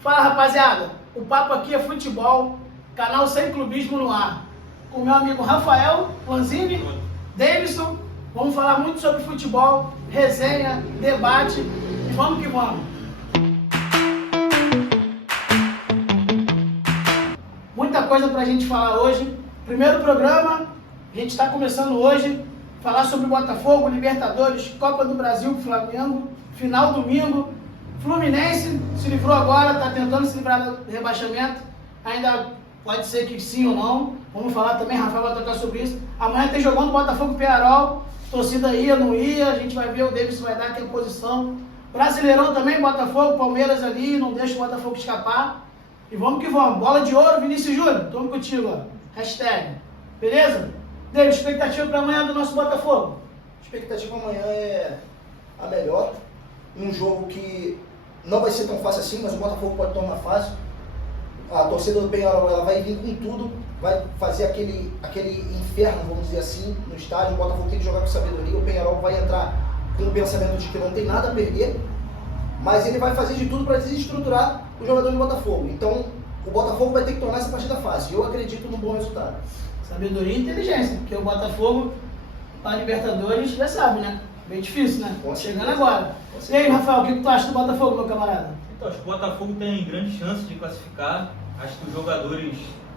Fala, rapaziada, o papo aqui é futebol, canal Sem Clubismo no ar. Com meu amigo Rafael Lanzini, Davidson, vamos falar muito sobre futebol, resenha, debate e vamos que vamos. Muita coisa pra gente falar hoje. Primeiro programa, a gente está começando hoje, falar sobre Botafogo, Libertadores, Copa do Brasil, Flamengo, final domingo. Fluminense se livrou agora, está tentando se livrar do rebaixamento. Ainda pode ser que sim ou não. Vamos falar também, Rafael vai tocar sobre isso. Amanhã tem jogando Botafogo e Peñarol. Torcida ia, não ia. A gente vai ver, o Davis vai dar aqui a posição. Brasileirão também, Botafogo, Palmeiras ali. Não deixa o Botafogo escapar. E vamos que vamos. Bola de ouro, Vinícius Júnior. Tamo contigo, ó. Hashtag. Beleza? Davis, expectativa para amanhã do nosso Botafogo? A expectativa amanhã é a melhor. Um jogo que não vai ser tão fácil assim, mas o Botafogo pode tornar fácil. A torcida do Peñarol ela vai vir com tudo, vai fazer aquele inferno, vamos dizer assim, no estádio. O Botafogo tem que jogar com sabedoria. O Peñarol vai entrar com o pensamento de que não tem nada a perder, mas ele vai fazer de tudo para desestruturar o jogador do Botafogo. Então, o Botafogo vai ter que tornar essa partida fácil. Eu acredito num bom resultado. Sabedoria e inteligência, porque o Botafogo, para a Libertadores, já sabe, né? Bem difícil, né? Chegando agora. E aí, Rafael, o que tu acha do Botafogo, meu camarada? Então, acho que o Botafogo tem grande chance de classificar. Acho que os jogadores,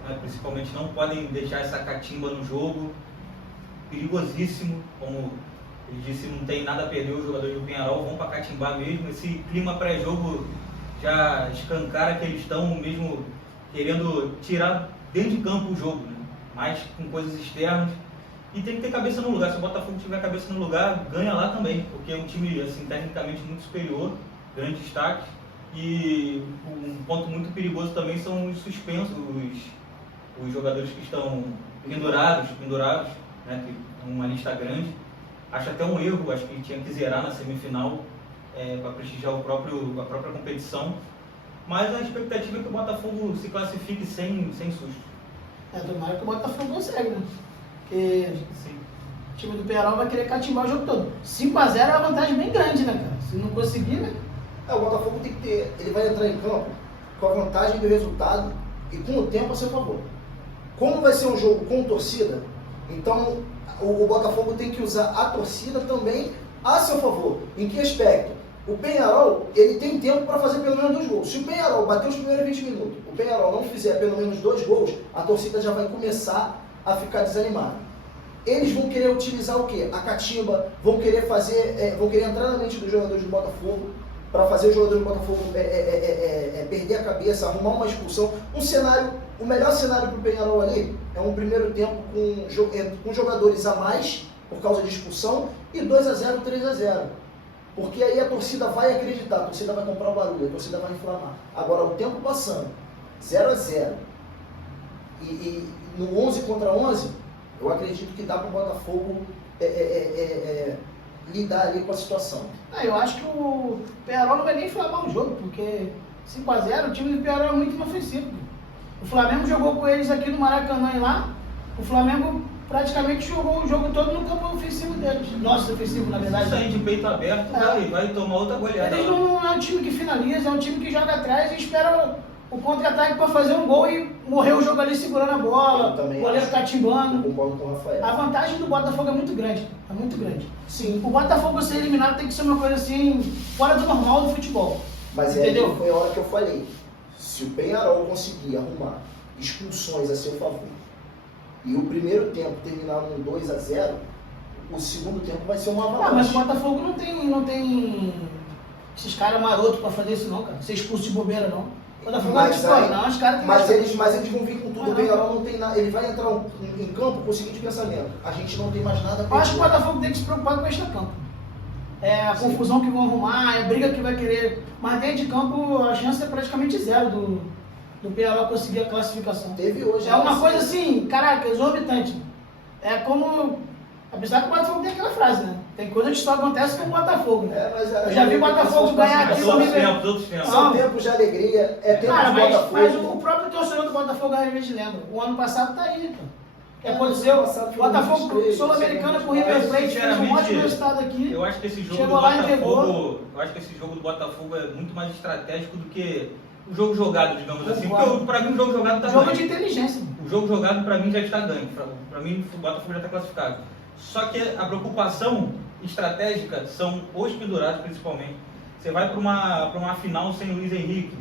né, principalmente, não podem deixar essa catimba no jogo. Perigosíssimo, como ele disse, não tem nada a perder os jogadores do Peñarol, vão para catimbar mesmo. Esse clima pré-jogo já escancara que eles estão mesmo querendo tirar dentro de campo o jogo, né? Mais com coisas externas. E tem que ter cabeça no lugar. Se o Botafogo tiver cabeça no lugar, ganha lá também, porque é um time assim, tecnicamente muito superior, grande destaque. E um ponto muito perigoso também são os suspensos, os jogadores que estão pendurados, né, que uma lista grande. Acho até um erro, acho que tinha que zerar na semifinal para prestigiar a própria competição. Mas a expectativa é que o Botafogo se classifique sem susto. Tomara que o Botafogo consegue, né? Porque o time do Peñarol vai querer catimbar o jogo todo. 5-0 é uma vantagem bem grande, né, cara? Se não conseguir, né? O Botafogo tem que ter, ele vai entrar em campo com a vantagem do resultado e com o tempo a seu favor. Como vai ser um jogo com torcida, então o Botafogo tem que usar a torcida também a seu favor. Em que aspecto? O Peñarol, ele tem tempo para fazer pelo menos 2 gols. Se o Peñarol bater os primeiros 20 minutos, o Peñarol não fizer pelo menos 2 gols, a torcida já vai começar a ficar desanimada. Eles vão querer utilizar o quê? A catimba, vão querer entrar na mente dos jogadores do Botafogo, para fazer os jogadores do Botafogo perder a cabeça, arrumar uma expulsão. O melhor cenário para o Peñarol ali é um primeiro tempo com jogadores a mais, por causa de expulsão, e 2-0, 3-0. Porque aí a torcida vai acreditar, a torcida vai comprar o barulho, a torcida vai inflamar. Agora, o tempo passando, 0-0, e no 11 contra 11, eu acredito que dá para o Botafogo lidar ali com a situação. Eu acho que o Peñarol não vai nem inflamar o jogo, porque 5-0, o time do Peñarol é muito inofensivo. O Flamengo jogou com eles aqui no Maracanã e lá, o Flamengo praticamente jogou o jogo todo no campo ofensivo deles. Nosso ofensivo, na verdade. Isso aí de peito aberto, vai tomar outra goleada. Eles não é um time que finaliza, é um time que joga atrás e espera o contra-ataque para fazer um gol e morrer o jogo ali segurando a bola, o goleiro catimbando. Eu concordo com o Rafael. A vantagem do Botafogo é muito grande, é muito grande. Sim. O Botafogo ser eliminado tem que ser uma coisa assim, fora do normal do futebol. Mas entendeu? Foi a hora que eu falei. Se o Peñarol conseguir arrumar expulsões a seu favor e o primeiro tempo terminar num 2-0, o segundo tempo vai ser uma avalanche. Mas o Botafogo não tem esses caras marotos pra fazer isso não, cara. Ser expulso de bobeira não. O Botafogo mas eles vão vir com tudo. O Peñarol não tem nada. Ele vai entrar em campo com o seguinte pensamento: a gente não tem mais nada a perder. Eu acho que o Botafogo tem que se preocupar com o extra-campo. É a confusão que vão arrumar, é a briga que vai querer. Mas dentro de campo a chance é praticamente zero do Peñarol conseguir a classificação. Teve hoje. É uma coisa assim, caraca, exorbitante. É como. Apesar que o Botafogo tem aquela frase, né? Tem coisa que só acontece com o Botafogo, né? Eu já vi o Botafogo ganhar aqui no River. Todos os tempos. São tempos de alegria, é tempo de Botafogo. Mas o próprio torcedor do Botafogo às vezes lembra. O ano passado tá aí, então. O que aconteceu? O Botafogo Sul-Americana com o River Plate fez um ótimo resultado aqui. Eu acho que esse jogo chegou lá e entregou. Eu acho que esse jogo do Botafogo é muito mais estratégico do que o jogo jogado, digamos assim. Concordo. Porque pra mim o jogo jogado tá Jogo ganho. de inteligência. O jogo jogado pra mim já está ganho. Pra mim o Botafogo já está classificado. Só que a preocupação estratégica são os pendurados, principalmente. Você vai para uma final sem o Luiz Henrique,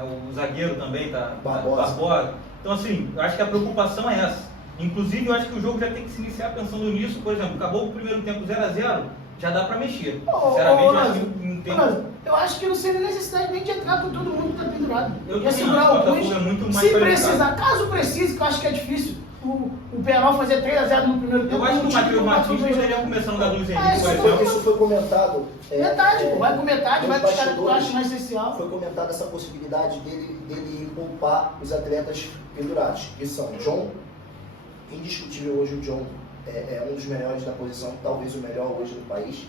o zagueiro também tá Barbosa. Então assim, eu acho que a preocupação é essa. Inclusive eu acho que o jogo já tem que se iniciar pensando nisso. Por exemplo, acabou o primeiro tempo 0-0, já dá para mexer. Sinceramente, eu acho que um tempo... Eu acho que não seria necessidade nem de entrar com todo mundo que está pendurado. Eu Ia também segurar acho, o alguns. Botafogo é muito mais Se qualificado. precisar, caso precise, que eu acho que é difícil, o Penal fazer 3-0 no primeiro tempo. Eu acho que o Matheus Martins Botafogo poderia começar no lugar do Luiz Ah, Henrique, por isso exemplo. Isso foi comentado. Metade, pô, vai com metade, nos vai com os caras que tu bastidores, acha mais essencial. Foi comentada essa possibilidade dele poupar os atletas pendurados, que são John, indiscutível hoje o John é um dos melhores da posição, talvez o melhor hoje no país.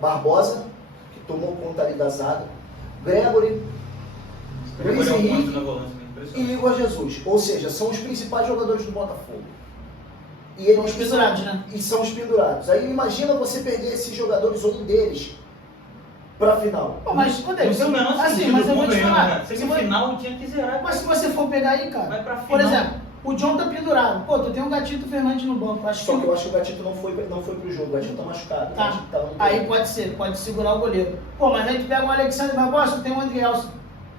Barbosa, que tomou conta ali da zaga, Gregory, Luiz Henrique e Igor Jesus. Ou seja, são os principais jogadores do Botafogo. E eles São os pendurados, né? E são os pendurados. Aí imagina você perder esses jogadores ou um deles para a final. Pô, mas, Rodrigo, Não tem o menor assim, sentido mas eu vou te ganhando, falar. né? Semifinal tinha que zerar. Mas se você for pegar aí, Vai cara, pra por final. exemplo, o John tá pendurado. Pô, tu tem um Gatito Fernandes no banco. Só que eu acho que o Gatito não foi pro jogo, o Gatito tá machucado. O Tá. Gatito tá no Aí banco. pode ser, pode segurar o goleiro. Pô, mas aí tu pega um Alexandre Barbosa, tem um Andrielson.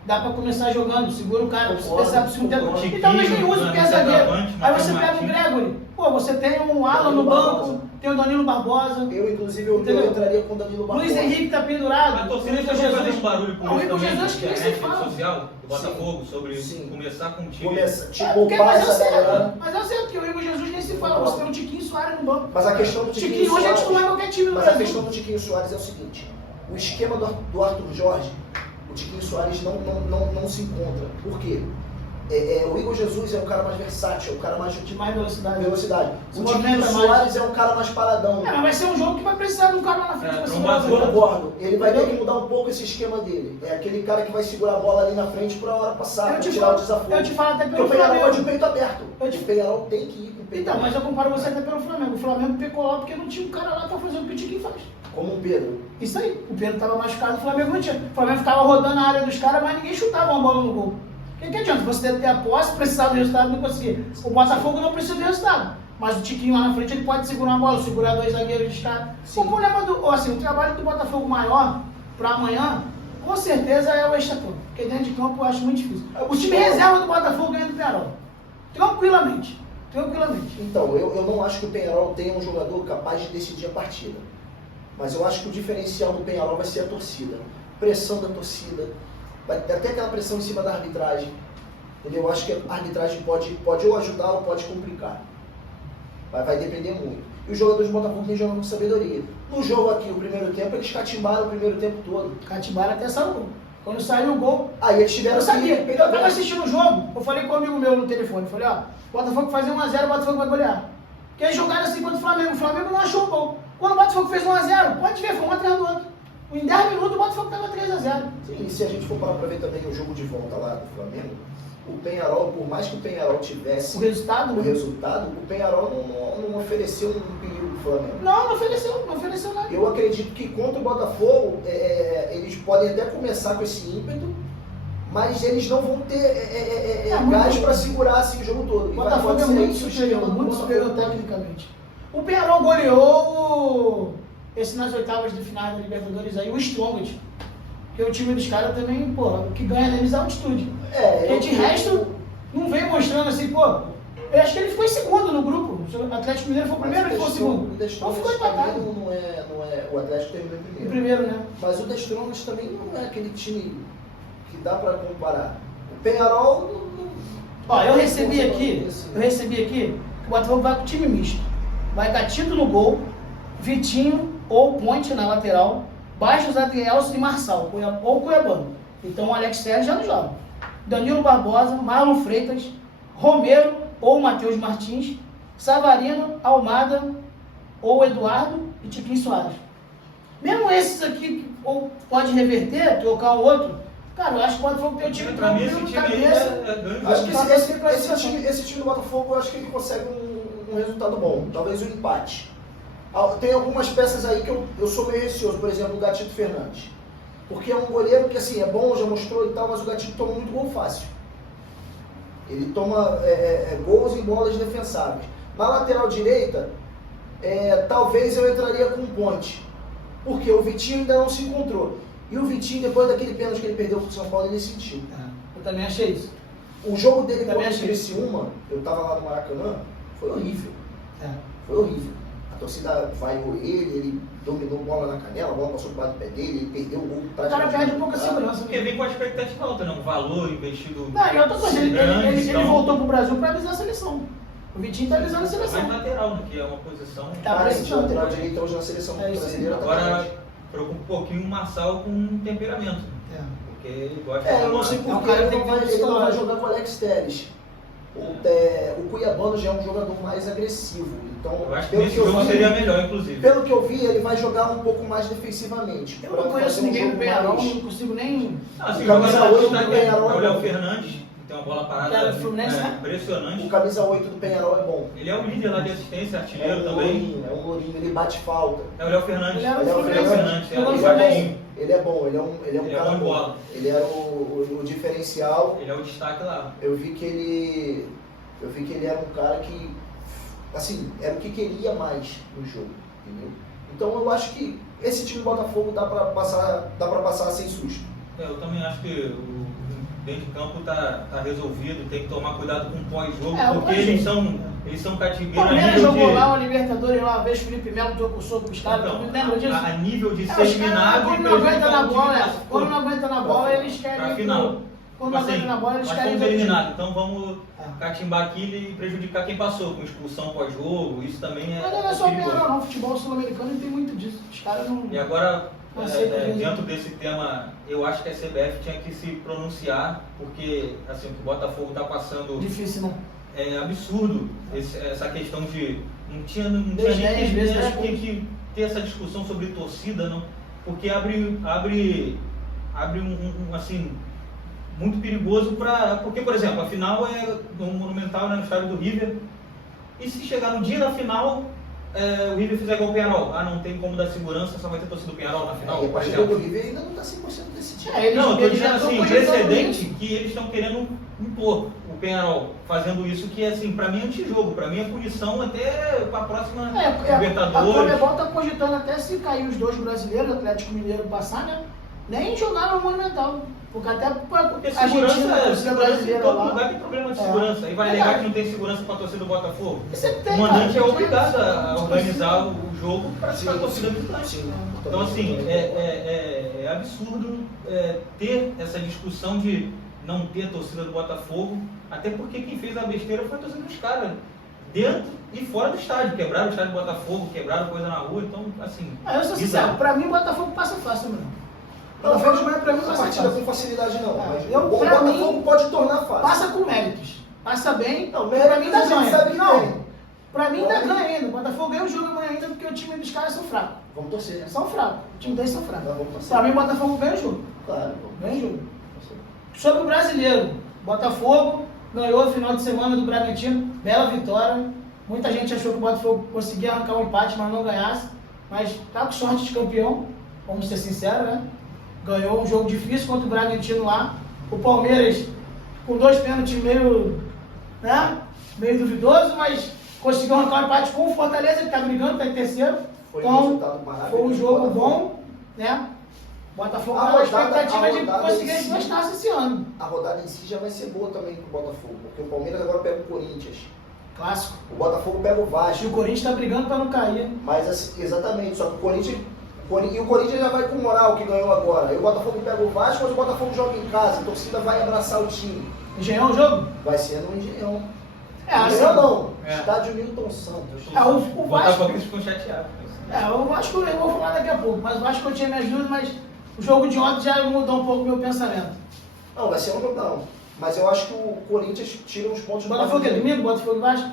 Dá pra começar jogando, segura o cara, Concordo, pensar pro segundo tempo. concordo. Então mas nem usa o que é zagueiro. Aí Matheus você pega o Martins. Gregory. Pô, você tem um Alan no Danilo banco, Barbosa. tem o Danilo Barbosa. Eu, inclusive, eu Entendeu? entraria com o Danilo Barbosa. Luiz Henrique tá pendurado. A torcida o Igor está fazendo Jesus. barulho por Não, o isso Igor também, Jesus que nem se rede fala. social do Botafogo, sobre Sim. começar com um time. Começa, É, tipo, porque, poupar mas eu essa sei, galera. mas eu sei que o Igor Jesus nem se fala. Você tem um Tiquinho Soares no banco. Mas a questão do Tiquinho Tiquinho hoje é Soares- titular em qualquer time do Mas Brasil. a questão do Tiquinho Soares é o seguinte: o esquema do Arthur Jorge, o Tiquinho Soares não se encontra. Por quê? O Igor Jesus é um cara mais versátil, é um cara mais De mais velocidade. velocidade. Se O Tiquinho movimenta mais. Soares é um cara mais paradão. É, mas vai ser um jogo que vai precisar de um cara lá na frente É, pra não segurar o vai- jogo. Concordo. Ele vai ter que mudar um pouco esse esquema dele. É aquele cara que vai segurar a bola ali na frente por a hora passar, Eu pra te tirar falo- o desafio. eu te falo até Porque pelo o Penharol é de Flamengo. peito aberto. Eu te- O Penharol tem que ir com o peito Então, mas aberto. eu comparo você até pelo Flamengo. O Flamengo pecou lá porque não tinha um cara lá pra fazer o que o Tiquinho faz. Como o Pedro. Isso aí. O Pedro tava machucado, o Flamengo não tinha. O Flamengo ficava rodando a área dos caras, mas ninguém chutava uma bola no gol. O que adianta? Você ter a posse, precisar do resultado, não conseguir. O Botafogo não precisa do resultado. Mas o Tiquinho lá na frente, ele pode segurar uma bola, segurar dois zagueiros de cara. Sim. O problema o trabalho do Botafogo maior para amanhã, com certeza é o extrator. Porque dentro de campo eu acho muito difícil. O time reserva do Botafogo ganha do Penharol. Tranquilamente. Tranquilamente. Então, eu não acho que o Penharol tenha um jogador capaz de decidir a partida. Mas eu acho que o diferencial do Penharol vai ser a torcida. Pressão da torcida. Vai ter até aquela pressão em cima da arbitragem. Entendeu? Eu acho que a arbitragem pode ou ajudar ou pode complicar. Vai depender muito. E os jogadores do Botafogo têm jogado com sabedoria. No jogo aqui, o primeiro tempo, eles catimbaram o primeiro tempo todo. Catimbara até saiu o gol. Quando saiu o gol, Aí eles tiveram eu sabia. que Eu peito tava aberto. assistindo o jogo, eu falei com um amigo meu no telefone. Eu falei, ó, o Botafogo fazer 1x0, o Botafogo vai golear. Porque eles jogaram assim contra o Flamengo. O Flamengo não achou o gol. Quando o Botafogo fez 1x0, pode ver, foi um atrás do outro. Em 10 minutos o Botafogo tava 3x0. Sim, e se a gente for parar pra ver também o jogo de volta lá do Flamengo, o Penharol, por mais que o Penharol tivesse O resultado, o né? resultado, o Penharol não ofereceu um perigo pro Flamengo. Não ofereceu nada. Eu acredito que contra o Botafogo, eles podem até começar com esse ímpeto, mas eles não vão ter muito gás bom. para segurar assim o jogo todo. O E Botafogo pode é ser muito isso o superior, esquema do muito Botafogo. superior tecnicamente. O Penharol goleou esse nas oitavas de final da Libertadores aí, o Strongest. Porque o time dos caras também, porra, o que ganha neles é altitude. Porque de resto, não vem mostrando assim, pô. Eu acho que ele ficou em segundo no grupo. O Atlético Mineiro foi o primeiro, ele ficou em segundo. Então ficou empatado. Não é, o Atlético terminou em O primeiro. primeiro, né? Mas o The Strongest também não é aquele time que dá para comparar. O Penharol Ó, eu recebi aqui que o Botafogo vai com o time misto. Vai Gatito no gol, Vitinho ou Ponte na lateral, Baixos, Adrielson e Marçal, ou Cuiabano. Então o Alex Telles já não joga. Danilo Barbosa, Marlon Freitas, Romero ou Matheus Martins, Savarino, Almada ou Eduardo e Tiquinho Soares. Mesmo esses aqui, que ou pode reverter, trocar o outro, cara, eu acho que o Botafogo tem o time Pra mim, esse tranquilo, time aí cabeça. é ganho. Acho que Tá esse time do Botafogo, eu acho que ele consegue um resultado bom, talvez um empate. Tem algumas peças aí que eu sou meio receoso, por exemplo, o Gatito Fernandes. Porque é um goleiro que assim, é bom, já mostrou e tal, mas o Gatito toma muito gol fácil. Ele toma gols em bolas defensáveis. Na lateral direita, talvez eu entraria com o Ponte. Porque o Vitinho ainda não se encontrou. E o Vitinho, depois daquele pênalti que ele perdeu pro São Paulo, ele sentiu. Eu também achei isso. O jogo dele Também contra o achei. Criciúma, eu tava lá no Maracanã, foi horrível. Foi horrível. A torcida vaiou ele dominou bola na canela, a bola passou por baixo do pé dele, ele perdeu o gol. O cara perde um pouco a segurança. Porque vem com a expectativa alta, né? Um valor investido. Não, e outra coisa, ele então, voltou pro Brasil pra avisar a seleção. O Vitinho tá avisando a é seleção. mais lateral, né? Que é uma posição. Tá Cara, esse precisando. lateral direito hoje na seleção brasileira tá Agora, carente. preocupa um pouquinho o Marçal com temperamento. Porque ele gosta Eu não sei É um porque cara ele que não tem que vai, ter ele não vai psicológico. jogar com o Alex Telles. O Cuiabano já é um jogador mais agressivo. Então, Eu acho que pelo nesse que eu jogo vi- seria melhor, inclusive. Pelo que eu vi, ele vai jogar um pouco mais defensivamente. Eu pra não conheço fazer um ninguém jogo do Penharol, mais- não consigo nem. Assim, O o camisa jogador 8 tá do bem. Penharol É o é Léo bom. Fernandes, que tem uma bola parada Cara, Fluminense, né? impressionante. O camisa 8 do Penharol é bom. Ele é o líder lá de assistência, artilheiro um também. lourinho, ele bate falta. É o Léo Fernandes. Ele era o Ele é o Fluminense. Fernandes, Jogou no Ele é Fluminense. bom, ele é bom, ele é um Ele é cara bom em bom. bola. Ele era o diferencial. Ele é o destaque lá. Eu vi que ele era um cara que, assim, era o que queria mais no jogo, entendeu? Então eu acho que esse time do Botafogo dá pra passar sem susto. Eu também acho que o dentro de campo tá resolvido, tem que tomar cuidado com o pós-jogo, O porque eles são O cativeiro a Palmeiras nível jogou de... lá uma Libertadores lá, uma vez o Felipe Melo trocou soco com os caras, Então, não lembra disso? a nível de Os ser caras, eliminado quando e não aguenta prejudicar na o time bola, classificou. quando não aguenta na bola, eles querem Pra ir final. pro... Quando não Tipo aguenta na bola, eles nós querem fomos ir pro- eliminados, então vamos É. catimbar aquilo e prejudicar quem passou, com expulsão pós-jogo, isso também é, Mas não é só o perigoso. Penharol, não. Futebol sul-americano tem muito disso. Os caras não... E agora, Não aceita mesmo. dentro desse tema, eu acho que a CBF tinha que se pronunciar, porque assim, o que o Botafogo está passando Difícil, né? é absurdo, essa questão de... Não tinha nem Desde 10 vezes que, das que ter essa discussão sobre torcida, não, porque abre assim, muito perigoso porque, por exemplo, a final é no Monumental, né, no estádio do River, e se chegar no dia da final, o River fizer igual o Penharol, não tem como dar segurança, só vai ter torcida do Penharol na final, E a por partida exemplo. do River ainda não está 100% decidido. Não, eu tô eles dizendo já tão assim, cogitando precedente isso. que eles estão querendo impor o Penharol, fazendo isso que, assim, pra mim é antijogo, pra mim é punição até pra próxima A Libertadores. Comebol tá cogitando até se cair os dois brasileiros, Atlético Mineiro passar, né? Nem jogar no Monumental. Porque até Porque a Argentina, a torcida segurança em brasileira todo lá. lugar tem problema de É. segurança. Aí vai Verdade. negar que não tem segurança pra torcida do Botafogo. E sempre O tem, mandante cara. é obrigado a organizar o jogo para ficar a torcida visitante. Sim. Então, assim, é absurdo ter essa discussão de não ter torcida do Botafogo, até porque quem fez a besteira foi a torcida dos caras, dentro e fora do estádio. Quebraram o estádio do Botafogo, quebraram coisa na rua, então, assim... Eu sou sincero, pra mim o Botafogo passa fácil, mano. Eu não Botafogo vejo pra mim essa passa partida fácil. com facilidade não, mas Eu, o pra Botafogo mim, pode tornar fácil. Passa com méritos. Passa bem, Não, pra mim ainda méritos a gente ganha. sabe que Não, tem. pra mim ainda ganha ainda. O Botafogo ganha o jogo amanhã ainda porque o time dos caras são fracos. Vamos torcer, né? São fracos. O time deles são fracos. Nós vamos torcer. Pra mim o Botafogo ganha o jogo. Claro, Ganha o jogo. torcer. Sobre o brasileiro, Botafogo ganhou no final de semana do Bragantino, bela vitória. Muita gente achou que o Botafogo conseguia arrancar um empate, mas não ganhasse. Mas tá com sorte de campeão, vamos ser sinceros, né? Ganhou um jogo difícil contra o Bragantino lá. O Palmeiras com 2 pênaltis meio duvidoso, mas conseguiu arrancar um empate com o Fortaleza, que está brigando, está em terceiro. Foi um Então, resultado maravilhoso. foi um jogo bom, né? Botafogo A tá com a rodada- expectativa a de rodada conseguir em as si- 2 taças esse ano. A rodada em si já vai ser boa também pro Botafogo, porque o Palmeiras agora pega o Corinthians. Clássico. O Botafogo pega o Acho Vasco. que o Corinthians está brigando para não cair. Mas assim, exatamente, só que o Corinthians já vai com moral que ganhou agora. E o Botafogo pega o Vasco, mas o Botafogo joga em casa, a torcida vai abraçar o time. Engenhão o jogo? Vai ser no Engenhão. Assim, Engenhão não, É. estádio Milton Santos. o Vasco. O Botafogo ficou chateado. O Vasco eu vou falar daqui a pouco, mas o Vasco eu tinha minhas dúvidas, mas o jogo de ontem já mudou um pouco o meu pensamento. Não, vai ser um não. Mas eu acho que o Corinthians tira uns pontos O Botafogo é domingo, Botafogo e Vasco?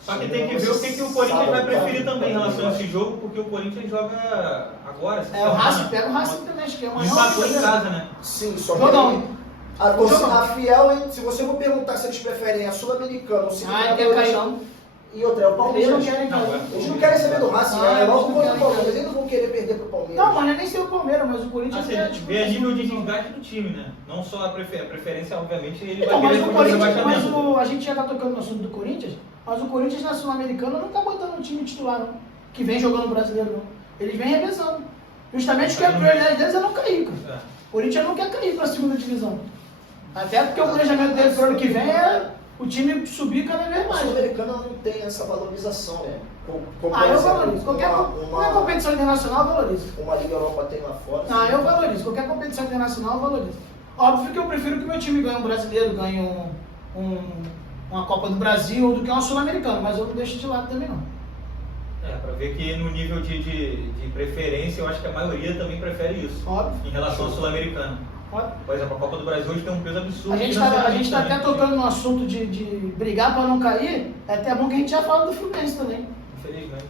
Só que tem que ver o que o Corinthians vai preferir também em relação a esse jogo, porque o Corinthians joga agora. essa O semana. Racing, pega o Racing também, acho que é uma Empatou em casa, né? Sim, só que Jogão. aí, a torcida Jogão. a Fiel, se você for perguntar se eles preferem a Sul-Americana ou Ah, quer cair não. E outra, é o Palmeiras. Eles não querem cair. Eles não querem saber do Racing, Ah, é logo eles não contra o querem Palmeiras. cair. Eles não vão querer perder pro Palmeiras. Não, mas não é nem ser o Palmeiras, mas o Corinthians Assim, é vê a nível de desgaste do time, né? Não só a preferência, obviamente, ele Então, vai mas querer o fazer Corinthians, rebaixamento. a gente já tá tocando no assunto do Corinthians, mas o Corinthians na Sul-Americana não tá botando um time titular, não. Que vem jogando brasileiro, não. Eles vêm revezando. Justamente porque a prioridade deles é não cair, cara. O Corinthians não quer cair pra segunda divisão. Até porque o planejamento dele pro ano que vem é o time subir cada vez A mais. Sul-Americana não tem essa valorização, né? Como, Eu valorizo. Qualquer competição internacional eu valorizo. uma Liga Europa tem lá fora. Eu valorizo. Qualquer competição internacional eu valorizo. Óbvio que eu prefiro que o meu time ganhe um brasileiro, ganhe uma Copa do Brasil do que uma Sul-Americana, mas eu não deixo de lado também não. Pra ver que no nível de preferência, eu acho que a maioria também prefere isso. Óbvio. Em relação à Sul-Americana. Óbvio. Por exemplo, a Copa do Brasil hoje tem um peso absurdo. A gente tá até tocando no assunto de brigar para não cair, é até bom que a gente já fala do Fluminense também. Infelizmente.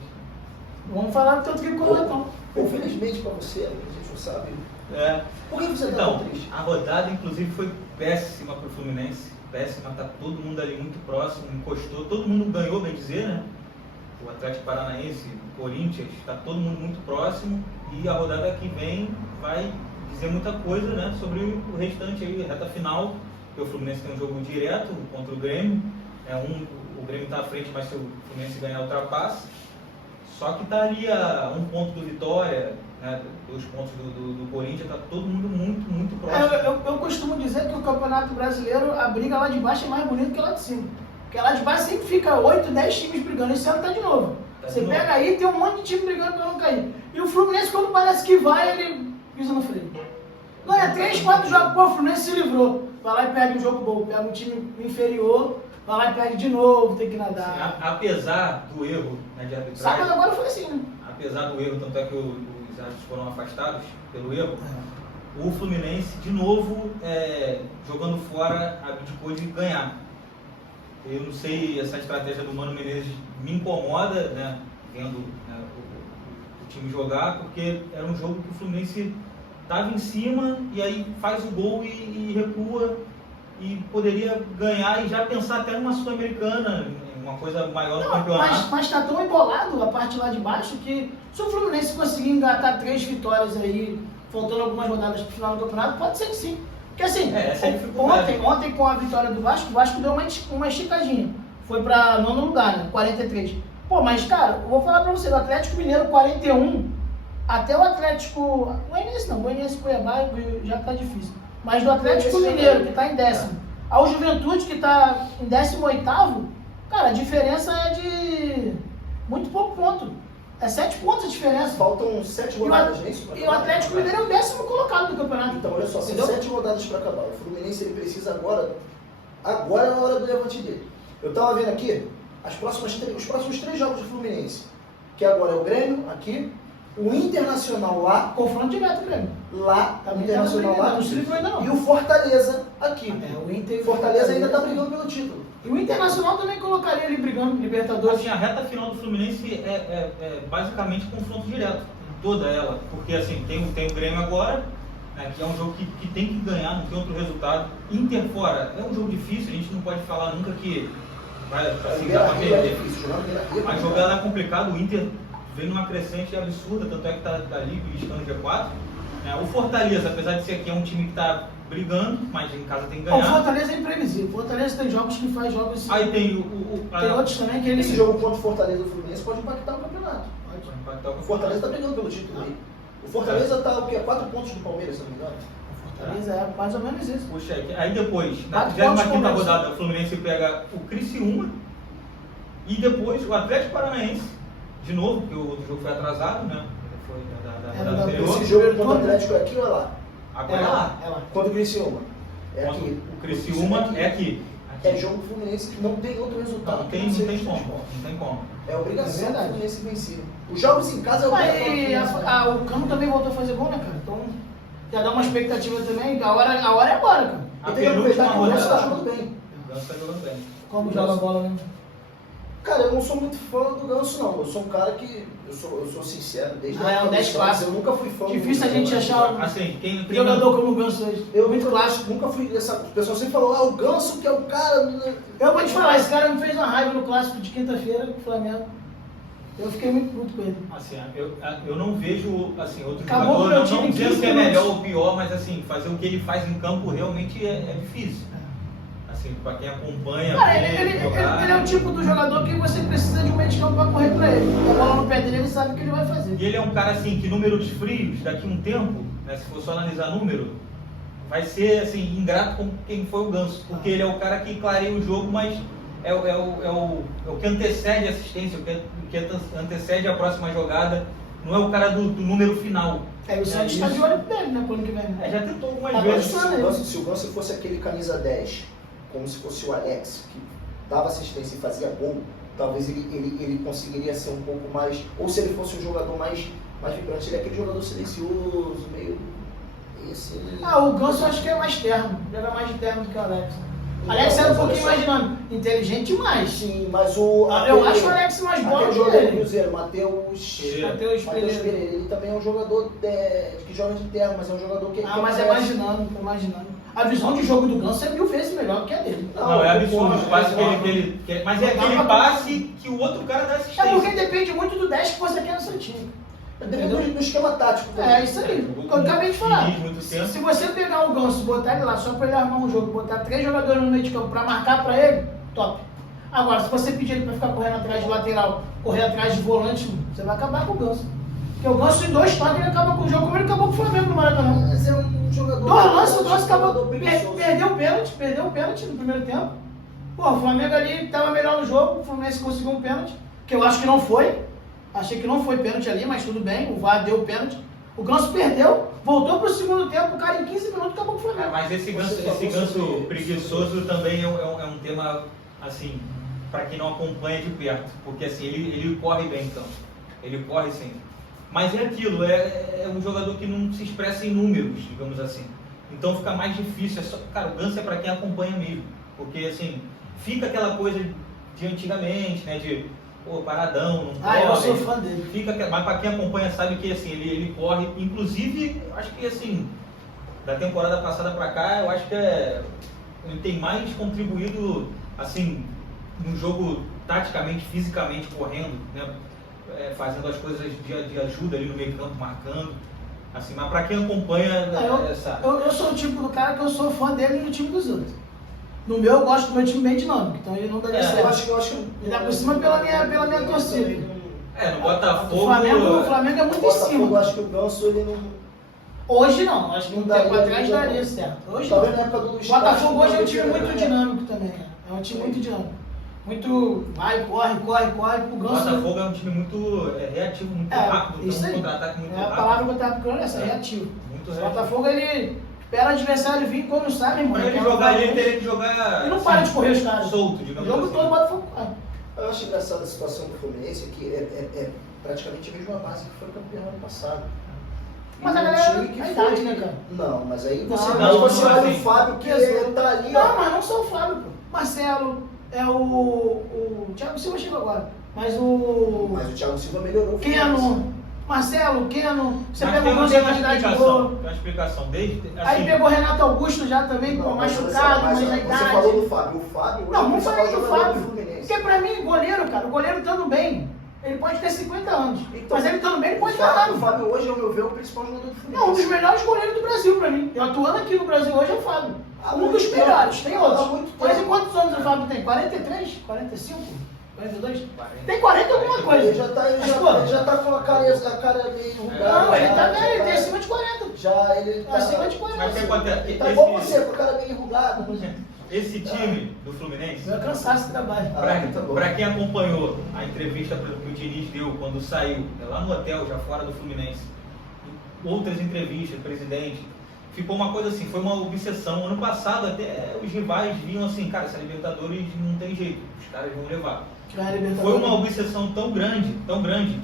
Vamos falar do tanto que então. Infelizmente pra você, a gente não sabe. Por que você tá Então, tão triste? a rodada inclusive foi péssima para o Fluminense. Péssima, tá todo mundo ali muito próximo, encostou, todo mundo ganhou, bem dizer, né? O Atlético Paranaense, o Corinthians, está todo mundo muito próximo e a rodada que vem vai dizer muita coisa, né, sobre o restante aí, reta final, porque o Fluminense tem um jogo direto contra o Grêmio, o Grêmio está à frente, mas se o Fluminense ganhar ultrapassa, só que está ali a 1 ponto do Vitória, né, 2 pontos do Corinthians, está todo mundo muito, muito próximo. Eu costumo dizer que o Campeonato Brasileiro, a briga lá de baixo é mais bonita que lá de cima. Porque lá de baixo sempre fica 8, 10 times brigando, esse ano tá de novo. Você pega aí, tem um monte de time brigando para não cair. E o Fluminense, quando parece que vai, ele pisa no freio. Ganha 3, 4 jogos, pô, o Fluminense se livrou. Vai lá e pega um jogo bom, pega um time inferior, vai lá e pega de novo, tem que nadar. Apesar do erro, né, de arbitragem... Sábado agora foi assim, né? Apesar do erro, tanto é que os árbitros foram afastados pelo erro, o Fluminense, de novo, jogando fora, abdicou de ganhar. Eu não sei, essa estratégia do Mano Menezes me incomoda, né, vendo, né, o time jogar, porque era um jogo que o Fluminense estava em cima e aí faz o gol e recua e poderia ganhar e já pensar até numa Sul-Americana, uma coisa maior do campeonato. Mas tá tão embolado a parte lá de baixo que se o Fluminense conseguir engatar 3 vitórias aí, faltando algumas rodadas pro final do campeonato, pode ser que sim. Porque assim, ontem com a vitória do Vasco, o Vasco deu uma esticadinha. Foi pra 9º lugar, né? 43. Pô, mas cara, eu vou falar pra você, do Atlético Mineiro 41, até o Atlético... Goianiense não, Goianiense Cuiabá já tá difícil. Mas do Atlético Mineiro, que tá em 10º, ao Juventude, que tá em 18º, cara, a diferença é de muito pouco ponto. É 7 pontos a diferença. Faltam 7 rodadas, não é isso? E o Atlético Mineiro é o 10º colocado do campeonato. Então, olha só, são 7 rodadas para acabar. O Fluminense ele precisa agora é a hora do levante dele. Eu estava vendo aqui os próximos 3 jogos do Fluminense, que agora é o Grêmio, aqui, o Internacional lá, confronto direto, Grêmio. Lá, o Internacional lá, não se livrou ainda não. E o Fortaleza aqui. O Inter, Fortaleza ainda está brigando pelo título. E o Internacional também colocaria ele brigando no Libertadores. Assim, a reta final do Fluminense é basicamente confronto direto, toda ela. Porque assim, tem o Grêmio agora, né, que é um jogo que tem que ganhar, não tem outro resultado. Inter fora é um jogo difícil, a gente não pode falar nunca que vai assim, dar pra perder. Mas jogar lá é complicado, o Inter vem numa crescente absurda, tanto é que está ali beliscando o G4. O Fortaleza, apesar de ser aqui, é um time que está brigando, mas em casa tem que ganhar. O Fortaleza é imprevisível. O Fortaleza tem jogos que faz jogos... Aí tem tem outros também que ele... Esse jogo contra o Fortaleza do Fluminense pode impactar o campeonato. Pode impactar o O Fortaleza está brigando pelo título aí. O Fortaleza está o quê? 4 pontos do Palmeiras, se não me engano. O Fortaleza é mais ou menos isso. Puxa, aí depois, na 25ª rodada, o Fluminense pega o Criciúma e depois o Atlético Paranaense, de novo, porque o outro jogo foi atrasado, né? Foi da anterior. Esse jogo contra o Atlético é aqui ou é lá? Agora é lá. Contra o Criciúma. É aqui. O Criciúma é aqui. É jogo do Fluminense que não tem outro resultado. Não tem como. É obrigação do Fluminense vencer. Os jogos em casa é obrigatório. O Cano também voltou a fazer gol, né, cara? Então já dá uma expectativa também. A hora é agora, cara. A penúltima rodada está jogando bem. O Ganso está jogando bem. Como joga a bola, né? Cara, eu não sou muito fã do Ganso, não. Eu sou um cara que... Eu sou sincero, desde Ah, é um 10 clássico. Eu nunca fui fã Difícil a do gente Ganso. achar Assim, quem jogador como o Ganso hoje. Eu Muito clássico. nunca fui dessa... O pessoal sempre falou, o Ganso que é o cara... Eu vou te falar, esse cara me fez uma raiva no clássico de quinta-feira com o Flamengo. Eu fiquei muito puto com ele. Assim, eu não vejo assim, outro Acabou jogador, o meu não time em dizendo 15 que é melhor minutos. ou pior, mas assim, fazer o que ele faz em campo realmente é difícil. Assim, pra quem acompanha, Cara, vê ele jogar, é o tipo do jogador que você precisa de um meio de campo pra correr pra ele. A bola no pé dele, ele sabe o que ele vai fazer. E ele é um cara assim, que números frios, daqui a um tempo, né, se for só analisar número, vai ser assim, ingrato com quem foi o Ganso. Porque ele é o cara que clareia o jogo, mas é o que antecede a assistência, o que antecede a próxima jogada, não é o cara do número final. Aí o Santos tá de olho dele, né, pro ano que vem. Já tentou algumas Tá vezes. passando. Se o Ganso fosse aquele camisa 10, como se fosse o Alex, que dava assistência e fazia gol, talvez ele conseguiria ser um pouco mais... Ou se ele fosse um jogador mais vibrante, ele é aquele jogador silencioso, meio... O Ganso eu acho que é mais terno. Ele era mais terno do que o Alex. Alex era um pouquinho mais dinâmico. Inteligente demais. Sim, mas o... Eu acho o Alex mais bom aquele que jogador do ele. Cruzeiro, Matheus Pereira, ele também é um jogador que joga de terno, mas é um jogador que... Mas é mais dinâmico, é mais dinâmico. A visão de jogo do Ganso é 1000 vezes melhor que a dele. Não, é absurdo. Os passes mas é aquele passe que o outro cara dá assistência. É porque depende muito do 10 que você quer no seu time. Depende do esquema tático também. É isso aí. Eu acabei de falar. Muito Se tempo. você pegar o Ganso, botar ele lá só pra ele armar um jogo, botar 3 jogadores no meio de campo pra marcar pra ele, top. Agora, se você pedir ele pra ficar correndo atrás de lateral, correr atrás de volante, você vai acabar com o Ganso. Porque o Ganso em 2 toques ele acaba com o jogo, como ele acabou com o Flamengo no Maracanã. Mas é um jogador... 2 lances, o Ganso acabou. jogador preguiçoso. Perdeu o pênalti no primeiro tempo. Pô, o Flamengo ali tava melhor no jogo, o Fluminense conseguiu um pênalti, que eu acho que não foi. Achei que não foi pênalti ali, mas tudo bem, o VAR deu o pênalti. O Ganso perdeu, voltou pro segundo tempo, o cara em 15 minutos acabou com o Flamengo. Mas esse ganso preguiçoso também é um tema, assim, para quem não acompanha de perto. Porque assim, ele corre bem, então. Ele corre sempre. Mas é aquilo, é um jogador que não se expressa em números, digamos assim. Então fica mais difícil. Cara, o Ganso é para quem acompanha mesmo. Porque assim, fica aquela coisa de antigamente, né? De paradão, não corre. Eu sou fã dele. Mas para quem acompanha sabe que assim, ele corre. Inclusive, acho que assim, da temporada passada para cá, eu acho que ele tem mais contribuído assim, no jogo taticamente, fisicamente, correndo, né? Fazendo as coisas de ajuda ali no meio campo, marcando. Assim, mas para quem acompanha, sabe. Eu sou o tipo do cara que eu sou fã dele no time dos outros. No meu, eu gosto do meu time bem dinâmico, então ele não daria certo. Eu acho que ele dá por cima pela minha torcida. No Botafogo... O Flamengo é muito em cima. Eu acho que o Ganso, ele não... Hoje não, acho que um tempo atrás daria certo. Hoje não. O Botafogo hoje é um time muito dinâmico também. É um time muito dinâmico. Muito vai, corre. O Ganso... Botafogo é um time muito reativo, muito rápido. Isso aí. Contra-ataque muito rápido. A palavra que eu estava procurando é essa, reativo. Muito O reativo. Botafogo, ele espera o adversário vir quando sabe, irmão. Pra ele jogar, ele teria que jogar... Ele não para de correr os caras. Solto, O digamos jogo assim. todo o Botafogo corre. Eu acho engraçada a situação do Fluminense, que é praticamente a mesma base que foi campeão ano passado. Mas a Um galera, time que a foi- idade, né, cara? Não, mas aí Não, você, não, você não, olha assim, o Fábio que tá ali, Não, mas não só o Fábio, pô. Marcelo, o Thiago Silva chegou agora. Mas o Mas o Thiago Silva melhorou. o Fluminense. Keno, Marcelo, Keno, você Mas pega o tem Ganso uma de quantidade explicação. boa. Tem uma explicação. Desde, Aí assim, pegou Renato Augusto já também, Não, pô, mas machucado, mas a Você idade. falou do Fábio. O Fábio hoje é o Não principal falei do jogador Fábio. do Fluminense. Porque pra mim, goleiro, cara, o goleiro estando bem, ele pode ter 50 anos. Então, mas ele estando bem, ele pode O estar Fábio, lá. o Fábio hoje, ao meu ver, é o principal jogador do Fluminense. Não, um dos melhores goleiros do Brasil pra mim. Eu atuando aqui no Brasil hoje é o Fábio. Há Um muito dos tempo. melhores, tem Há outros. muito Mas tempo. em quantos anos o Fábio tem? 43? 45? 42? Tem 40 e alguma coisa. Ele já tá, ele já tá com a cara meio enrugada. Não, ele já, tá velho, ele já tem tá- acima de 40. Já ele tá... Acima de 40. mas o que acontece? Ele tá igual você, com a cara meio enrugada. Esse time do Fluminense, Vai cansar esse trabalho. Tá bom. para quem acompanhou a entrevista que o Diniz deu quando saiu, lá no hotel, já fora do Fluminense, outras entrevistas, presidente, ficou uma coisa assim, foi uma obsessão. Ano passado até os rivais viam assim, cara, essa Libertadores não tem jeito, os caras vão levar. Foi uma obsessão tão grande,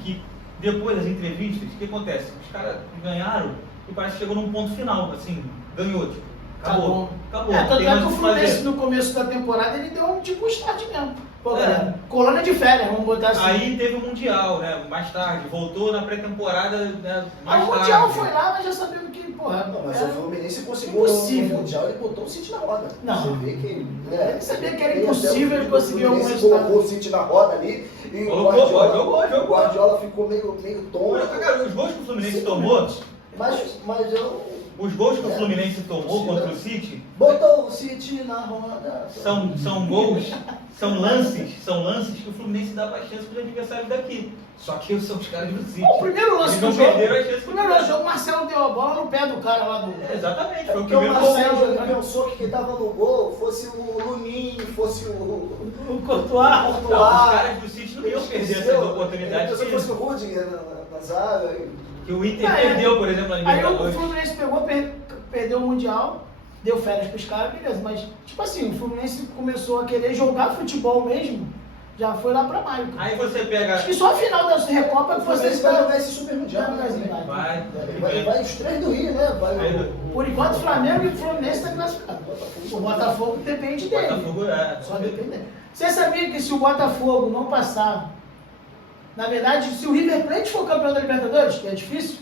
que depois das entrevistas, o que acontece? Os caras ganharam e parece que chegou num ponto final, assim, ganhou, tipo, acabou. Tanto tem é mais que o o que Fluminense fazer. no começo da temporada ele deu um tipo start mesmo. Pô, galera, colônia de férias, vamos botar assim. Aí teve o Mundial, né? Mais tarde, voltou na pré-temporada, né? Mas Mais o tarde. Mundial foi lá, mas já sabemos que, porra, Não, mas era o Fluminense conseguiu impossível. no Mundial, ele botou o City na roda. Não. Você vê que... Ele sabia que era ele impossível até ele conseguir algum Fluminense resultado. colocou o City na roda ali e Colocou, jogou. o Guardiola ficou meio Olha, tonto. cara, os gols que o Fluminense 5 tomou, minutos. Mas eu... os gols que o É. Fluminense tomou contra o City, Botou o City na roda. são gols, são lances que o Fluminense dava a chance para os adversários daqui. Só que são os caras do City. O primeiro lance Eles do não jogo, perderam a chance o primeiro lance do jogo, o Marcelo deu a bola no pé do cara lá do... Exatamente, foi o Porque o primeiro gol. Marcelo ele pensou que quem tava no gol fosse o Lunin, fosse o O Courtois. Não, os caras do City não iam perder essa oportunidade Se fosse o Rudiger na zaga. que o Inter perdeu, por exemplo, na Aí o Libertadores. Fluminense perdeu o Mundial, deu férias pros caras, beleza. Mas, tipo assim, o Fluminense começou a querer jogar futebol mesmo, já foi lá pra maio. Aí você pega. Acho que só a final da Recopa O que você Fluminense vai jogar esse Super Mundial. Vai, né? Vai, Vai os três do Rio, né? Por enquanto, o Flamengo e o Fluminense estão classificados. O Botafogo depende o dele. Botafogo Só depende dele. Você sabia que se o Botafogo não passar, na verdade, se o River Plate for campeão da Libertadores, que é difícil,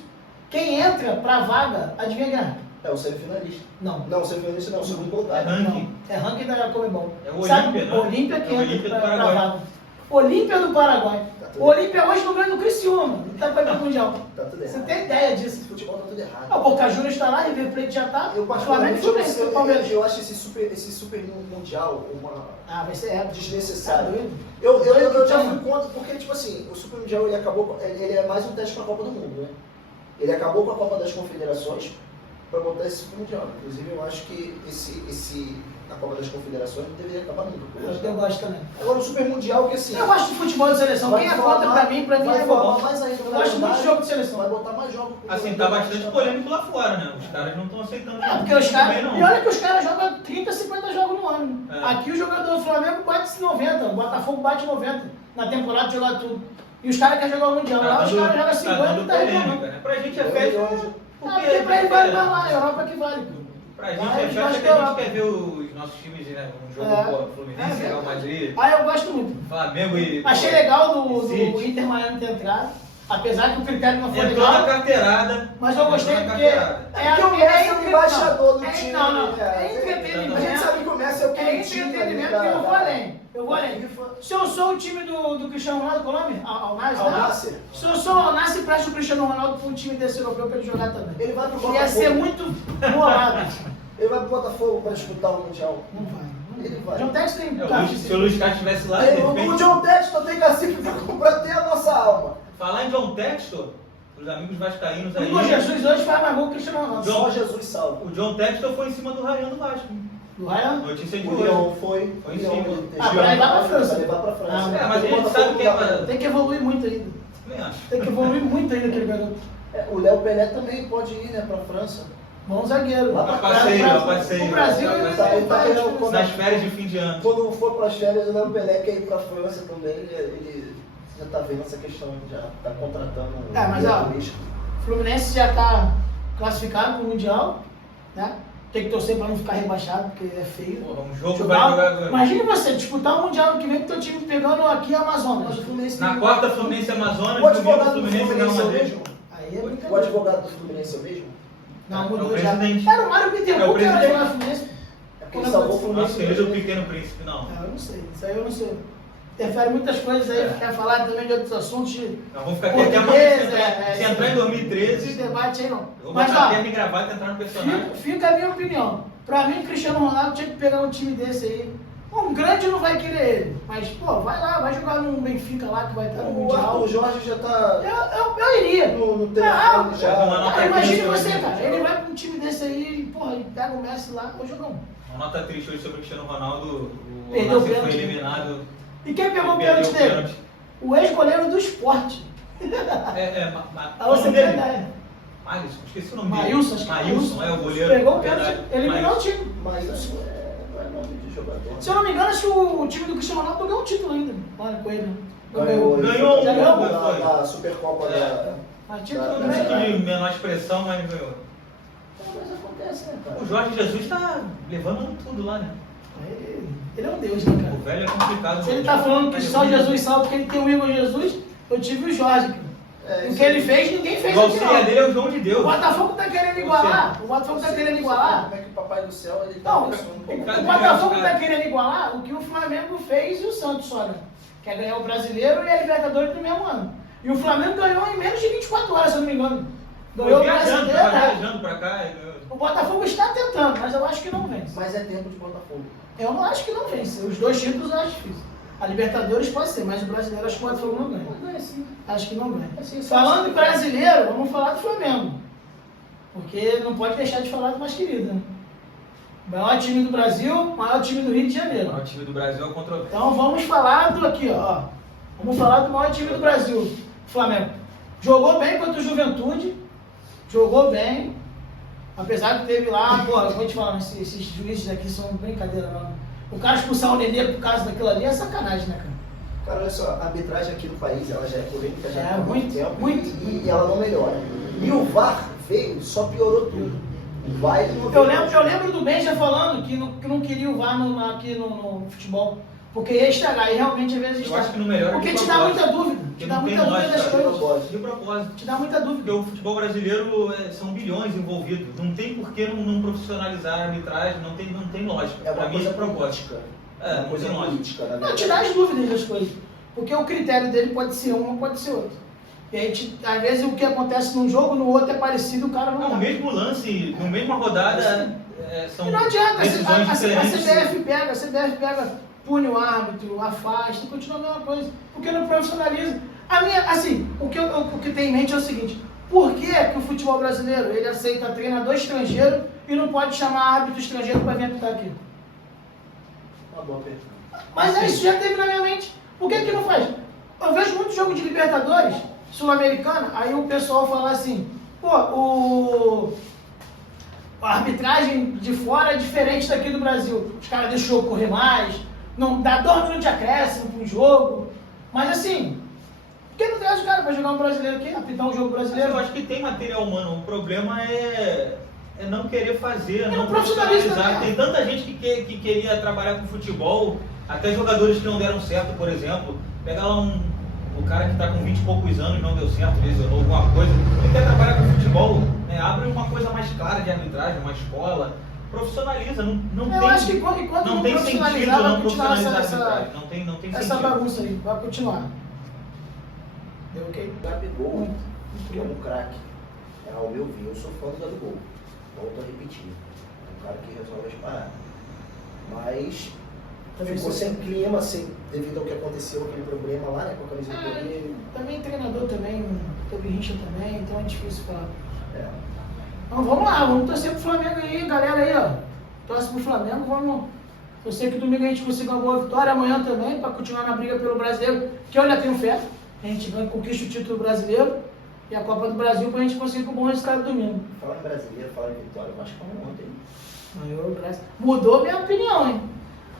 quem entra pra vaga, adivinha ganhar? É o semifinalista. Não. Não, o semifinalista não, o segundo colocado. ranking. Não. É ranking da Comebol. É o Sabe? Olímpia, né? Olímpia que É o entra Olímpia do pra Paraguai. vaga. Olímpia do Paraguai. Tá tudo O Olímpia hoje não ganha no Criciúma. Ele tá para o Mundial. Tá tudo Você errado. tem ideia disso? Esse futebol tá tudo errado. Ah, o Boca Juniors está lá, River Plate já tá. Eu, Flamengo e particularmente, Fluminense, o Palmeiras. eu acho esse super mundial uma Ah, vai ser desnecessário. Tá doido? Eu já fui contra, porque, tipo assim, o Super Mundial ele é mais um teste para a Copa do Mundo, né? Ele acabou com a Copa das Confederações para botar esse Super Mundial. Inclusive, eu acho que a Copa das Confederações não deveria acabar nunca. Eu gosto também. Agora, o Super Mundial, que assim... Eu gosto de futebol de seleção. vai Quem é formar- contra pra mim é vai bom. formar mais ainda Eu o gosto muito de calendário, jogo de seleção. vai botar mais jogos. Assim, tá bastante polêmico lá fora, né? Os caras não estão aceitando. É, porque os caras. também, E olha que os caras jogam 30, 50 jogos no ano. É. Aqui o jogador do Flamengo bate 90, o Botafogo bate 90 na temporada de jogar tudo. E os caras querem jogar o Mundial. Lá os caras jogam 50 e dando tá polêmica, reclamando. né? Pra gente é festa. Porque pra ele vale mais lá, a Europa que vale. Pra gente Vai, é festa vai que a jogar. gente quer ver os nossos times, né? Um jogo É. pô, Fluminense, É. Real Madrid, Ah, eu gosto muito. Flamengo e. Achei legal do City. Inter Miami ter entrado, apesar que o critério não foi Entrou na legal. carteirada. Mas eu gostei Entrou na porque carteirada. Porque o Messi é o embaixador do time. Não, não. né? É A gente entretenimento. sabe que o Messi é o É quentinho entretenimento ali que eu vou da- além. Eu vou além. Se eu sou o time do Cristiano Ronaldo, qual é o nome? Al-Nassr, Al né? Nassr. Se eu sou o Al-Nassr, presta o Cristiano Ronaldo para um time desse europeu para ele jogar também. Ele vai pro Ia Botafogo. ser muito bolado. Ele vai pro Botafogo para disputar o Mundial. Não vai. Ele vai. John Tex tem Se o Luiz Castro estivesse lá, de Aí, o repente. John Texton tem cacife pra comprar até a nossa alma. Falar em John Textor, os amigos vascaínos O aí. Igor Jesus hoje faz mais gol que o Cristiano Ronaldo. Só Jesus salva. O John Textor foi em cima do Ryan do Vasco. Do Ryan? Notícia de O hoje. Leão foi. Foi o em Leão, cima. ele Ah, pra levar pra França. Pra levar pra França. Ah, É, mas a gente O sabe que é. Botafogo Tem que evoluir muito ainda. Nem acho. Tem que evoluir muito ainda aquele garoto. O Léo Pelé também pode ir, né, pra França. Bom zagueiro. Lá pra passeio. O Brasil Pra ele passeio. tá Ele Nas férias de fim de ano. Quando for para as férias, o Léo Pelé quer ir para a França também. Ele já está vendo essa questão, já está contratando um É, mas ó, turista. o Fluminense já está classificado para o Mundial, né? Tem que torcer para não ficar rebaixado, porque é feio. Porra, um jogo Jogar- vai jogar agora. Imagine você disputar o Mundial ano que vem com o teu time pegando aqui a Amazonas. Mas o Fluminense Na tem- quarta, Fluminense e Amazonas, O domingo, advogado do Fluminense e Real Fluminense é o Madrid. mesmo? Aí é O brincadeira. advogado do Fluminense é o mesmo? Não, É mudou o já. presidente. Era o Mário Bittencourt É o que era presidente. jogar no Fluminense. É porque ele salvou o Nosso Fluminense. querido Pequeno Príncipe, não. Não, eu não sei. Isso aí eu não sei. Interfere muitas coisas aí, quer falar também de outros assuntos de Nós vamos ficar aqui até português, amanhã. Se entrar em esses 2013, debates aí não. eu vou Mas botar ó, terno e gravata e entrar no personagem. fica a minha opinião. Pra mim, o Cristiano Ronaldo tinha que pegar um time desse aí. Um grande não vai querer ele, mas pô, vai lá, vai jogar num Benfica lá que vai estar no O Mundial. Arthur Jorge já está Eu iria. no telefone Ah, Uma já. nota imagine triste você, hoje. cara. Ele vai pra um time desse aí e, porra, ele pega o Messi lá, vou jogar um. Uma nota triste hoje sobre o Cristiano Ronaldo. O Perdeu o Nasser pênalti. foi eliminado. E quem pegou o Perdeu pênalti o dele? pênalti. O ex-goleiro do esporte. Pra você ter ideia. Mailson, esqueci o nome dele. Maílson, acho que Maílson, é o goleiro. Pegou o verdade. pênalti, eliminou o time. Mas isso não é nome de jogador. Se eu não me engano, acho que o time do Cristiano Ronaldo ganhou um título ainda. Olha com ele. Ganhou Ganhou Já ganhou? da Supercopa É. da. Mas título Não, Um ganhou. título de menor expressão, mas ganhou. Mas acontece, né, cara? O Jorge Jesus tá levando tudo lá, né? Ele é um Deus, né, O cara? velho é complicado. Se ele tá falando que só Jesus salva porque ele tem o Igor Jesus, eu tive o Jorge, cara. O que ele fez, ninguém fez O aqui auxília não. dele é o João de Deus. O Botafogo tá querendo igualar. O Botafogo tá querendo igualar. Como é que o Papai do Céu ele tá Não, pensando o Botafogo tá querendo igualar o que o Flamengo fez e o Santos só, né? Quer ganhar o Brasileiro e a Libertadores no mesmo ano. E o Flamengo ganhou em menos de 24 horas, se eu não me engano. Ganhou o Viajando, Brasileiro. tava né? viajando pra cá. O Botafogo está tentando, mas eu acho que não vence. Mas é tempo de Botafogo. Eu não acho que não vence. Os dois títulos eu acho difícil. A Libertadores pode ser, mas o Brasileiro acho que o Botafogo não ganha. Não é assim. Acho que não ganha. Assim, Falando em brasileiro, vamos falar do Flamengo. Porque não pode deixar de falar do mais querido, né? Maior time do Brasil, maior time do Rio de Janeiro. O maior time do Brasil é o controverso. Então vamos falar do aqui, ó. Vamos falar do maior time do Brasil, Flamengo. Jogou bem contra o Juventude, jogou bem. Apesar que teve lá, pô, eu vou te falar, esses juízes aqui são brincadeira, não. O cara expulsar o Nenê por causa daquilo ali é sacanagem, né, cara? Cara, olha só, a arbitragem aqui no país, ela já é polêmica já há muito tempo muito. e ela não melhora. E o VAR veio, só piorou tudo. O VAR ele não Eu lembro do Benja falando que não queria o VAR aqui no futebol. Porque ia estragar, e realmente às vezes Eu acho que não melhora. Porque de te dá propósito. muita dúvida. Te Porque dá não tem muita dúvida das lógica. coisas. De propósito. Te dá muita dúvida. Porque o futebol brasileiro são bilhões envolvidos. Não tem por que não profissionalizar a arbitragem, não tem lógica. É uma Pra mim coisa é propósito. política. É, uma não coisa tem lógica. política, na Não, verdade. te dá as dúvidas das coisas. Porque o critério dele pode ser um, pode ser outro. E aí, às vezes, o que acontece num jogo, no outro é parecido, o cara não Não, dá. o mesmo lance, na mesma rodada, são E não adianta, decisões a diferentes. CBF pega, pune o árbitro, afasta, e continua a mesma coisa. Porque não profissionaliza. O que tem em mente é o seguinte: por que o futebol brasileiro ele aceita treinador estrangeiro e não pode chamar árbitro estrangeiro para vir apitar aqui? Uma boa pergunta. Mas isso já teve na minha mente. Por que não faz? Eu vejo muito jogo de Libertadores, Sul-Americana, aí o pessoal fala assim, pô, a arbitragem de fora é diferente daqui do Brasil. Os caras deixam o jogo correr mais, não dá 2 minutos de acréscimo para um jogo. Mas assim, por que não traz o cara para jogar um brasileiro aqui, apitar um jogo brasileiro? Eu acho que tem material humano, o problema é não querer fazer, não profissionalismo profissionalizar. também. Tem tanta gente que queria trabalhar com futebol, até jogadores que não deram certo, por exemplo. Pega lá o cara que está com 20 e poucos anos, não deu certo, lesionou alguma coisa, ele quer trabalhar com futebol, né? Abre uma coisa mais clara de arbitragem, uma escola, profissionaliza, não Eu tem, acho que enquanto não não tem profissionalizar, sentido vai não continuar profissionalizar a essa arbitragem, não tem sentido. bagunça aí, vai continuar. Deu ok? Gabigol é um craque. Ao meu ver, eu sou fã do Gabigol. Volto a repetir. É um cara que resolve as paradas. Mas ficou sem clima, devido ao que aconteceu, aquele problema lá, né, com a camiseta dele. Também treinador também, teve rincha também, então é difícil falar. É. Então vamos lá, vamos torcer pro Flamengo aí, galera aí, ó. Torce pro Flamengo, vamos. Eu sei que domingo a gente consiga uma boa vitória, amanhã também, para continuar na briga pelo brasileiro, que eu ainda tenho fé. A gente conquista o título brasileiro e a Copa do Brasil para a gente conseguir um bom resultado domingo. Falar em brasileiro, falar em vitória, o Vasco ontem. Mudou minha opinião, hein?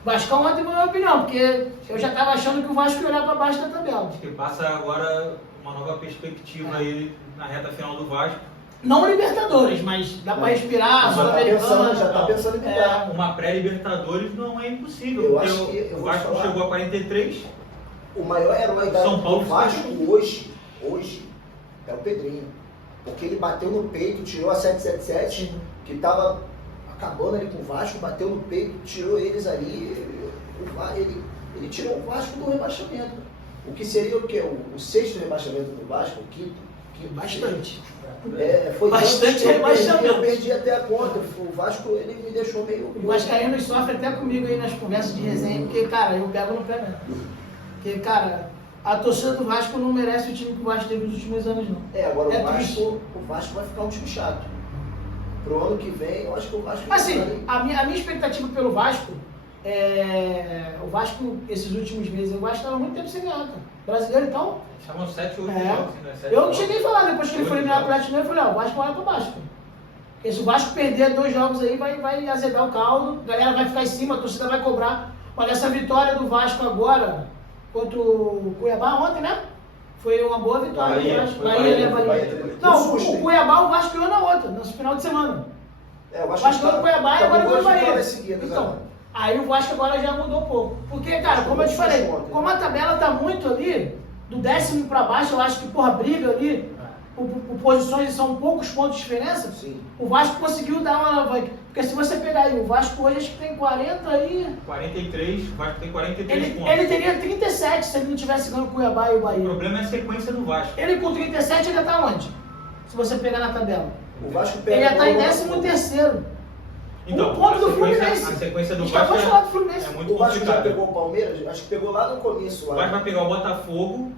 Vascão ontem mudou minha opinião, porque eu já estava achando que o Vasco ia olhar para baixo da tabela. Acho que passa agora uma nova perspectiva aí na reta final do Vasco. Não Libertadores, mas dá para respirar, Já tá pensando em brigar. Uma pré-Libertadores não é impossível. Eu porque acho que eu o vou Vasco falar. chegou a 43. O maior herói São Paulo do Vasco hoje é o Pedrinho. Porque ele bateu no peito, tirou a 777, que estava acabando ali com o Vasco, bateu no peito, tirou eles ali. Ele tirou o Vasco do rebaixamento. O que seria o quê? O 6º rebaixamento do Vasco, o 5º? Bastante. Foi Bastante tanto que rebaixamento. eu perdi até a conta. O Vasco, ele me deixou meio... O Vascaíno sofre até comigo aí nas conversas de resenha, porque, cara, eu pego no pé mesmo. Porque, cara, a torcida do Vasco não merece o time que o Vasco teve nos últimos anos, não. Agora triste. o Vasco vai ficar um time chato. Pro ano que vem, eu acho que o Vasco... Assim, a minha expectativa pelo Vasco o Vasco, esses últimos meses, o Vasco estava muito tempo sem ganhar, cara. Brasileiro, então... Chamam 7 ou 8 É. jogos, né? 7 Eu não jogos. cheguei a falar, depois que ele foi eliminado pelo Atlético Mineiro, eu falei, o Vasco vai lá pra baixo, cara. Porque se o Vasco perder 2 jogos aí, vai azedar o caldo, a galera vai ficar em cima, a torcida vai cobrar. Olha, essa vitória do Vasco agora, contra o Cuiabá ontem, né? Foi uma boa vitória do Bahia, Vasco. foi Bahia. Bahia. Não, o Cuiabá, o Vasco ganhou na outra, no final de semana. O O Vasco ganhou o Cuiabá e agora foi o Bahia. Seguidas, Então, né? Aí o Vasco agora já mudou um pouco. Porque, cara, como eu te falei, como a tabela tá muito ali, do 10º pra baixo, eu acho que, porra, briga ali, por posições são poucos pontos de diferença. Sim. O Vasco conseguiu dar uma alavanca. Porque se você pegar aí, o Vasco hoje acho que tem 40 aí. 43, o Vasco tem 43 pontos. Ele teria 37 se ele não tivesse ganho o Cuiabá e o O Bahia. problema é a sequência do Vasco. Ele com 37 ele tá onde? Se você pegar na tabela. O Vasco pega Ele já tá em bola, 13º. Então, Um ponto do a Fluminense. sequência do A gente acabou de Vasco falar do Fluminense. é muito O Vasco já complicada. pegou o Palmeiras, acho que pegou lá no começo. O Lá. Vasco vai pegar o Botafogo,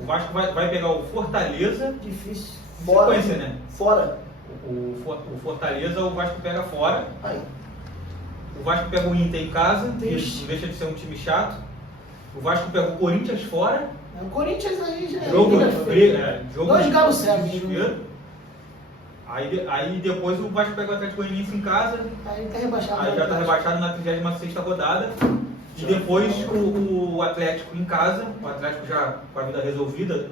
o Vasco vai pegar o Fortaleza. Difícil. Fora. Sequência, né? Fora. O Fortaleza, o Vasco pega fora. Aí. O Vasco pega o Inter em casa, que Ixi. não deixa de ser um time chato. O Vasco pega o Corinthians fora. O Corinthians aí já Jogo briga feia. jogo Dois de galos cegos. desespero. Aí depois o Vasco pega o Atlético Goianiense em casa. Aí tá rebaixado. Aí já está rebaixado na 36ª rodada. E depois o Atlético em casa, o Atlético já com a vida resolvida.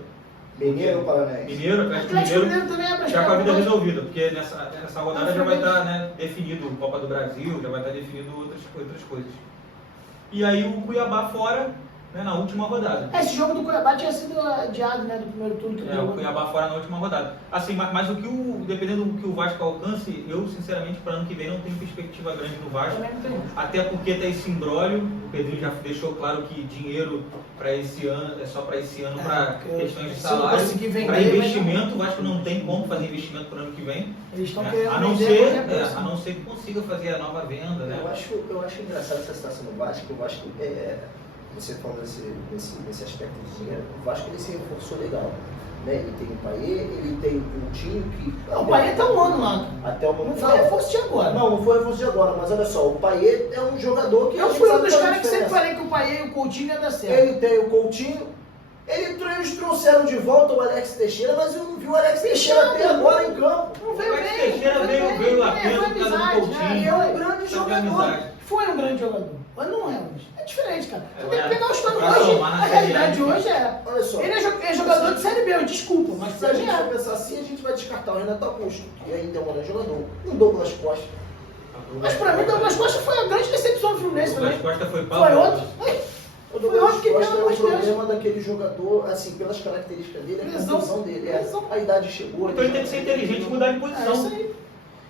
Mineiro ou Paranaense? Atlético Atlético Mineiro Mineiro também abre as já com a vida portas. resolvida, porque nessa rodada já vai estar, né, definido Copa do Brasil, já vai estar definido outras coisas. E aí o Cuiabá fora, né, na última rodada. Esse jogo do Cuiabá tinha sido adiado, né, do primeiro turno que O deu. Cuiabá fora na última rodada. Assim, mas dependendo do que o Vasco alcance, eu sinceramente para ano que vem não tenho perspectiva grande no Vasco. Também não tem. Até porque tem esse imbróglio, o Pedrinho já deixou claro que dinheiro para esse ano é só para esse ano, para porque questões de se salário. conseguir vender, Para vai- investimento, o Vasco não tem como fazer investimento para o ano que vem. Eles estão né? querendo A não vender ser, qualquer coisa. a não ser que consiga fazer a nova venda, né? Eu acho engraçado essa situação do Vasco. O Vasco, você falando nesse aspecto do dinheiro, o Vasco ele se reforçou legal. Né? Ele tem o Payet, ele tem o Coutinho que... Não, o Bahia tá um ano lá. Até o Não momento. foi reforço de agora. Não foi reforço de agora, mas olha só, o Payet é um jogador que... Eu a gente fui um sabe dos fazer caras que sempre diferença. falei que o Payet e o Coutinho ia dar certo. Ele tem o Coutinho, eles trouxeram de volta o Alex Teixeira, mas eu não vi o Alex Teixeira Nada, até agora em campo. Não veio O Alex bem. Teixeira não veio bem, a foi pena por causa do amizade, Coutinho. né? É um grande Foi jogador. amizade. Foi um grande jogador, mas não é hoje. É diferente, cara. Você É, tem que pegar o histórico pra hoje. somar na A realidade Série A. hoje é. Olha só. Ele é jogador de Série B, desculpa, mas Se a gente é. for pensar assim, a gente vai descartar o Renato Augusto, que ainda é um grande jogador. O Douglas Costa. Mas pra mim, Douglas Costa foi a grande decepção do Fluminense O Douglas também. Costa foi Foi pau. outro. O Foi Douglas outro que, Costa pelo é amor o de Deus. problema daquele jogador, assim, pelas características dele, é a Lesão. contusão dele. Lesão. A idade chegou. Então ele tem que ser inteligente e mudar de É posição. isso aí.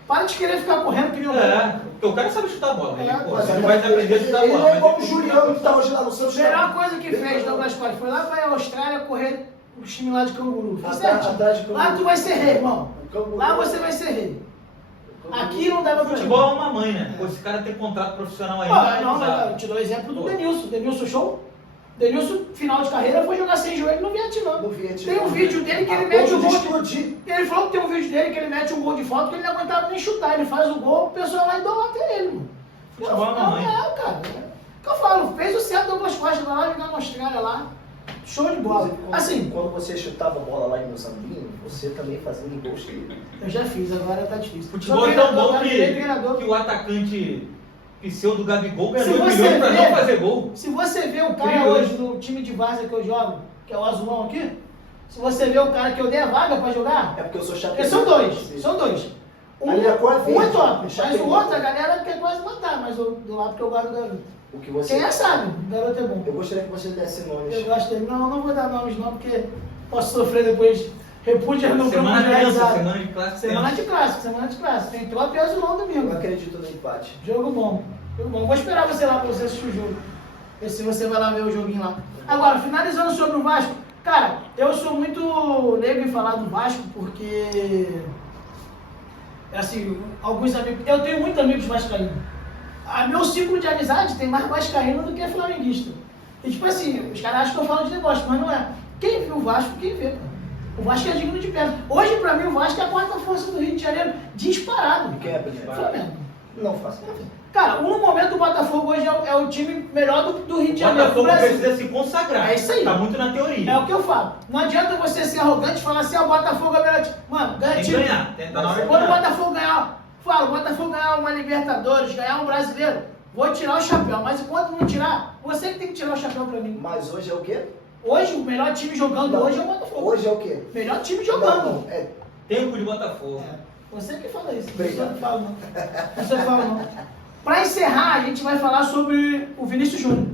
Para de querer ficar correndo que nem o É, porque o cara sabe chutar a bola. Ele, É, pô, Mas você a não vai aprender a chutar a ele bola. é igual o mas Juliano que tá hoje lá no Santos. A melhor coisa que fez Douglas Costa foi lá pra Austrália correr o time lá de canguru. Fez certinho. Atrás de canguru. Lá tu vai ser rei, irmão. O canguru. Lá você vai ser rei. Aqui não dava pra Futebol é uma mãe, né? Pô, esse cara tem contrato profissional aí. Pô, não, sabe? mas eu te dou o exemplo do Pô. Denilson. Denilson show. Denilson, final de carreira, foi jogar sem joelho no Vietnã. No Vietnã. Tem um vídeo dele que ele A mete ponto um de gol. explodir. Ele falou que tem um vídeo dele que ele mete um gol de falta que ele não aguentava nem chutar. Ele faz o gol, o pessoal lá idolatra ele, mano. Futebol é uma mãe. Cara. O que eu falo, fez o certo Douglas Costa, vai lá jogar na Austrália lá. Show de bola. Assim, Quando você chutava a bola lá em Moçambique, você também fazia um gol que... eu já fiz, agora tá difícil. Futebol Sou é tão treinador, bom agora virei treinador. que o atacante pseudo Gabigol ganhou Se 2 você milhões pra vê- não fazer gol. Se você vê o cara Incrível. hoje no time de várzea que eu jogo, que é o Azulão aqui, se você vê o cara que eu dei a vaga pra jogar, É porque eu sou chato. porque são dois, são dois. A minha cor é Um é verde. top, mas Chapecoense. o outro a galera quer quase matar, mas do lado que eu guardo o garoto. O que você... Quem é sabe, o garoto é bom. Eu gostaria que você desse nomes. Eu gosto dele. Não vou dar nomes não, porque posso sofrer depois repúdio no Semana campo de tensa, realizado. semana de clássico. Semana tensa. de clássico, semana de clássico. Tem top e Azulão Eu domingo. acredito no empate. Jogo bom. Jogo bom. Vou esperar você lá pra você assistir o jogo. Ver se você vai lá ver o joguinho lá. Agora, finalizando sobre o Vasco. Cara, eu sou muito leigo em falar do Vasco porque... Assim, alguns amigos... Eu tenho muitos amigos vascaínos. Meu ciclo de amizade tem mais vascaíno do que flamenguista. E tipo assim, os caras acham que eu falo de negócio, mas não é. Quem viu o Vasco, quem vê, cara. O Vasco é digno de perto. Hoje, pra mim, o Vasco é a quarta força do Rio de Janeiro, disparado. Quem é primeiro? Flamengo. Não faço. Cara, no momento o Botafogo hoje é o time melhor do Rio de O Janeiro. do Botafogo Brasil. precisa se consagrar. É isso aí. Tá muito na teoria. É o que eu falo. Não adianta você ser arrogante e falar assim, o Botafogo é melhor time. Mano, ganha Tem que time. ganhar. Tá na hora de Quando o ganhar. Botafogo ganhar, o Botafogo ganhar uma Libertadores, ganhar um brasileiro, vou tirar o chapéu. Mas enquanto não tirar, você que tem que tirar o chapéu pra mim. Mas hoje é o quê? Hoje, o melhor time jogando Não. hoje é o Botafogo. Hoje é o quê? Melhor time jogando. Não, é Tempo de Botafogo. É, você que fala isso, não sou eu Obrigado. que falo não. Não sou eu que falo não. Pra encerrar encerrar, a gente vai falar sobre o Vinícius Júnior.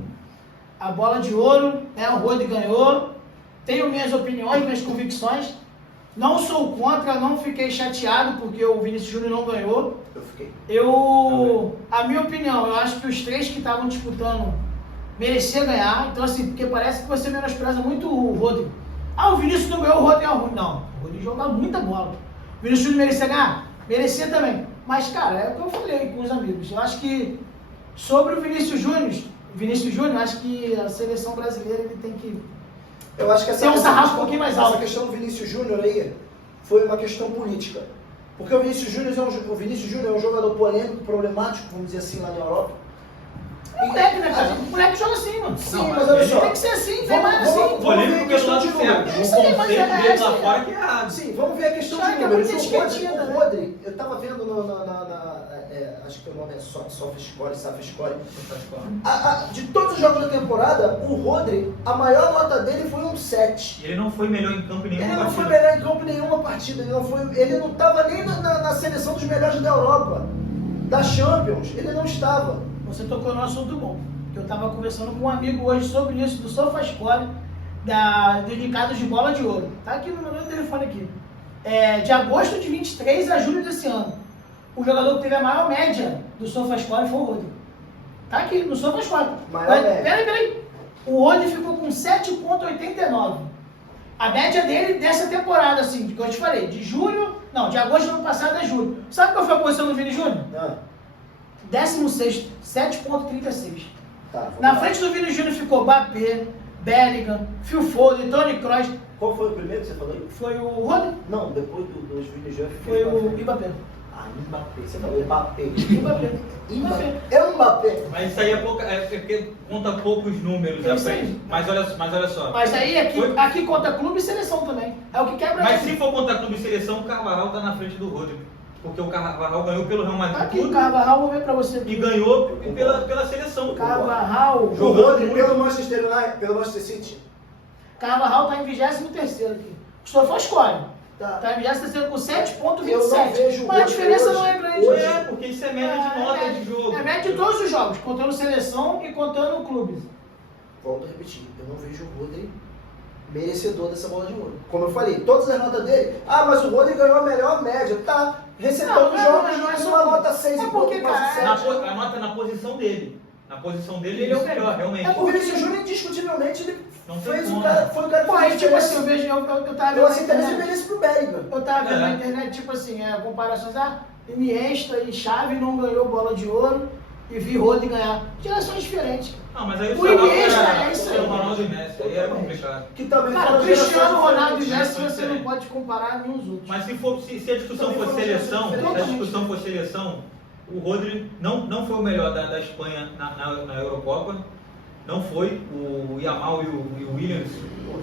A bola de ouro, né? O Rodri ganhou. Tenho minhas opiniões, minhas convicções. Não sou contra, não fiquei chateado porque o Vinícius Júnior não ganhou. Eu fiquei. A minha opinião, eu acho que os 3 que estavam disputando mereciam ganhar. Então, assim, porque parece que você menospreza muito o Rodri. O Vinícius não ganhou, o Rodri é ruim. Não, o Rodri joga muita bola. O Vinícius Júnior merecia ganhar? Merecia também. Mas, cara, é o que eu falei com os amigos. Eu acho que sobre o Vinícius Júnior, acho que a seleção brasileira ele tem que Eu acho que ter um sarrafo um pouquinho mais alto. Essa questão do Vinícius Júnior aí foi uma questão política. Porque o Vinícius Júnior é um jogador polêmico, problemático, vamos dizer assim, lá na Europa. É moleque, né, cara? O moleque joga assim, mano. Sim, mas olha só. Tem que ser assim, tem mais assim. Polêmico pelo lado certo. O conceito dele lá fora que é errado. Sim, vamos ver a questão Só de que é números. muita etiquetinha, O Rodri, eu tava vendo acho que o nome é SofaScore. De todos os jogos da temporada, o Rodri, a maior nota dele foi um 7. Ele não foi melhor em campo em nenhuma Ele não foi partida. melhor em campo em nenhuma partida. Ele não estava nem na seleção dos melhores da Europa, da Champions. Ele não estava. Você tocou no assunto bom. Eu estava conversando com um amigo hoje sobre isso, do SofaScore, do indicado de bola de ouro. Tá aqui no meu telefone aqui. De agosto de 23 a julho desse ano. O jogador que teve a maior média do SofaScore foi o Rodri. Tá aqui no SofaScore. Média. Peraí. O Rodri ficou com 7,89. A média dele dessa temporada, assim, que eu te falei, de agosto do ano passado a julho. Sabe qual foi a posição do Vini Júnior? 16º, 7,36. Tá, Na frente do Vini Júnior ficou Mbappé, Bellingham, Phil Foden, Toni Kroos. Qual foi o primeiro que você falou? Foi o Rodri? Não, depois dos Vini Júnior. Foi o Mbappé. Mbappé. Você falou Mbappé. Mbappé. É o Mbappé. Mas isso aí é porque conta poucos números à frente. Mas olha só. Mas aí aqui conta clube e seleção também. É o que quebra. Mas se for contar clube e seleção, o Carvajal tá na frente do Rodri. Porque o Carvajal ganhou pelo Real Madrid Aqui o Carvajal, vou ver pra você. E ganhou pela seleção. Carvajal. O Rodri pelo Manchester United, pelo Manchester City. Carvajal tá em 23º aqui. O SofaScore. Tá em 23º com 7,27. Mas a diferença não é grande. Porque isso é média de nota de jogo. É média de todos os jogos, contando seleção e contando clubes. Volto a repetir, eu não vejo o Rodri merecedor dessa bola de ouro. Como eu falei, todas as notas dele, mas o Rodri ganhou a melhor média, tá? Recebeu os jogos, não é só uma nota 6 e pouco, A nota na posição dele. Na posição dele, ele é o melhor, realmente. O Vinícius Júnior, indiscutivelmente, ele Não foi tem o cara que Pô, aí tipo assim, eu vejo, eu tava eu vendo aceitaria esse Vinícius pro Bellingham. Eu tava vendo na internet, tipo assim, comparações, Iniesta e Xavi não ganhou bola de ouro e vi Rodri ganhar. Gerações diferentes. Não, mas aí O Iniesta é isso aí. O Ronaldo e Messi, aí é complicado. Que também Cara, foram Cristiano gerações Ronaldo e diferentes. Messi você não pode comparar nenhum dos outros. Mas se a discussão for seleção, o Rodri não foi o melhor da Espanha na Eurocopa. Não foi. O Yamal e o Williams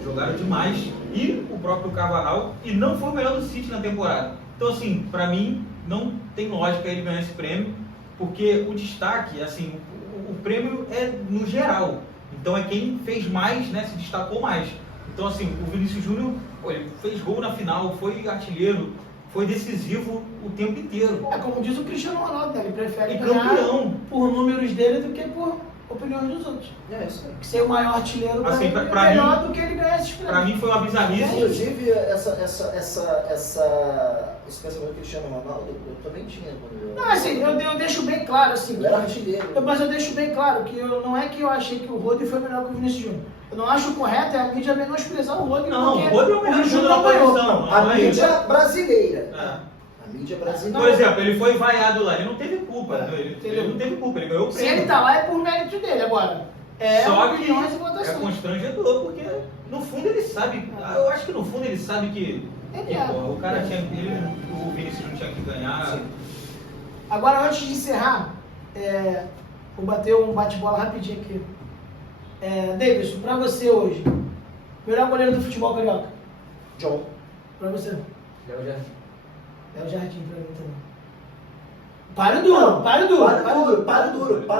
jogaram demais. E o próprio Carvajal. E não foi o melhor do City na temporada. Então, assim, pra mim, não tem lógica ele ganhar esse prêmio. Porque o destaque, assim, o prêmio é no geral. Então é quem fez mais, né? Se destacou mais. Então, assim, o Vinícius Júnior, ele fez gol na final, foi artilheiro, foi decisivo o tempo inteiro. Como diz o Cristiano Ronaldo, né? Ele prefere E ganhar campeão. por números dele do que por opiniões dos outros. É isso aí. Ser o maior artilheiro Assim, pra pra mim é melhor mim- do que ele ganhar esses prêmios. Pra mim foi uma bizarrice. Inclusive, esse pensamento do Cristiano Ronaldo, eu também tinha quando eu... Não, assim, eu deixo bem claro, assim, Ele era artilheiro. mas eu deixo bem claro que não é que eu achei que o Rodri foi melhor que o Vinícius Júnior. Eu não acho correto a mídia menosprezar o Rodri, Não, porque o Rodri é o melhor Vinícius jogador não da ganhou. posição. A mídia brasileira. É. A mídia brasileira. Por exemplo, ele foi vaiado lá, ele não teve culpa. É, Ele não teve culpa, ele ganhou o Se prêmio. ele tá lá é por mérito dele, agora. Só que opiniões e é votações. constrangedor, porque no fundo ele sabe. Eu acho que no fundo ele sabe que pô, o cara tinha. O Vinícius não tinha que ganhar. Sim. Agora, antes de encerrar, vou bater um bate-bola rapidinho aqui. Davidson, pra você hoje, melhor goleiro do futebol carioca? John. Pra você? Léo Jardim. É o Jardim pra mim também. Para duro. Para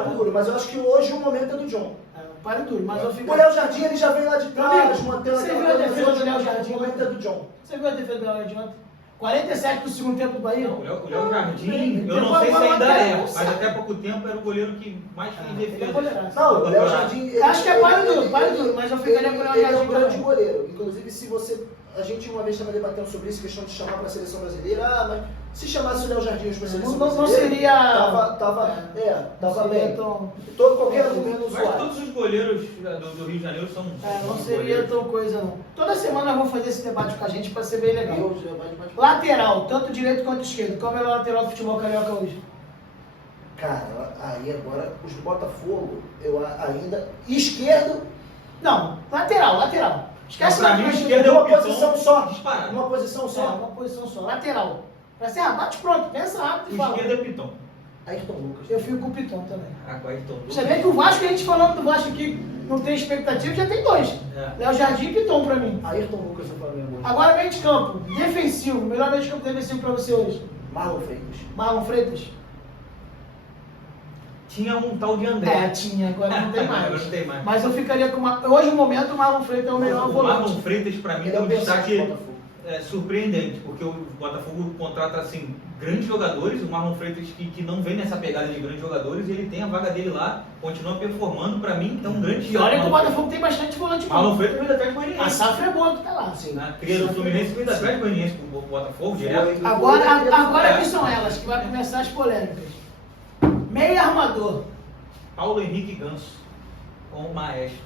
duro. Mas eu acho que hoje o momento é do John. Para duro, mas eu fico... O Léo Jardim, ele já vem lá de trás, Amigo, mantendo você aquela viu a defesa coisa, do Léo Jardim? O momento é do John. Você viu a defesa do Léo Jardim ontem? 47 do segundo tempo do Bahia. Não, o Léo Jardim, eu Depois não sei se ainda agora, é, não mas sei. até há pouco tempo era o goleiro que mais fez Ele é defesa. goleiraço. Não, o Léo campeonato. Jardim... Acho que é pai do, mas eu ficaria com o Léo Ele é um Jardim grande também. goleiro. Inclusive, se você... A gente uma vez estava debatendo sobre isso, questão de chamar para a seleção brasileira. Ah, mas se chamasse o Léo Jardim para a seleção Não brasileira... seria... Tava bem. Então, Qualquer um menos o Mas Soares. todos os goleiros do Rio de Janeiro são. não são seria goleiros. tão coisa não. Toda semana eu vou fazer esse debate com a gente para ser bem legal. Eu já vai Lateral, tanto direito quanto esquerdo. Qual é o melhor lateral do futebol carioca hoje? Cara, aí agora, os do Botafogo, eu ainda... Esquerdo, Não, lateral. Esquece Não, pra mim, lateral. esquerdo é uma o Piton posição só. disparado. Uma posição Só, só. uma posição só. Lateral. Pra ser, bate pronto, pensa rápido e O fala. esquerdo é Piton. Ayrton Lucas. Eu fico com o Piton também. Ah, com Ayrton Lucas. Você vê que o Vasco, a gente falando do Vasco aqui, não tem expectativa, já tem dois. É. Léo Jardim e Piton pra mim. Ayrton Lucas do Flamengo hoje. Agora meio de campo, defensivo. Melhor meio de campo defensivo pra você hoje. Marlon Freitas. Marlon Freitas? Tinha um tal de André. Tinha, agora não tem Agora mais. não tem mais. Mas eu ficaria com uma... Hoje, no momento, o Marlon Freitas é o melhor O volante. Marlon Freitas, pra mim, Ele é tem o um pensante do destaque Botafogo. surpreendente, porque o Botafogo contrata assim, grandes jogadores, o Marlon Freitas que não vem nessa pegada de grandes jogadores, e ele tem a vaga dele lá, continua performando, pra mim é um grande E olha que o Marlon Botafogo tem bastante volante Freitas. Marlon bom. Freitas veio da Atlético A Goianiense. safra é boa que tá lá. Sim. Na cria do Fluminense veio da Atlético Goianiense pro Botafogo, direto. Agora aqui são elas, que vai começar as polêmicas. Meio armador. Paulo Henrique Ganso, com o Maestro.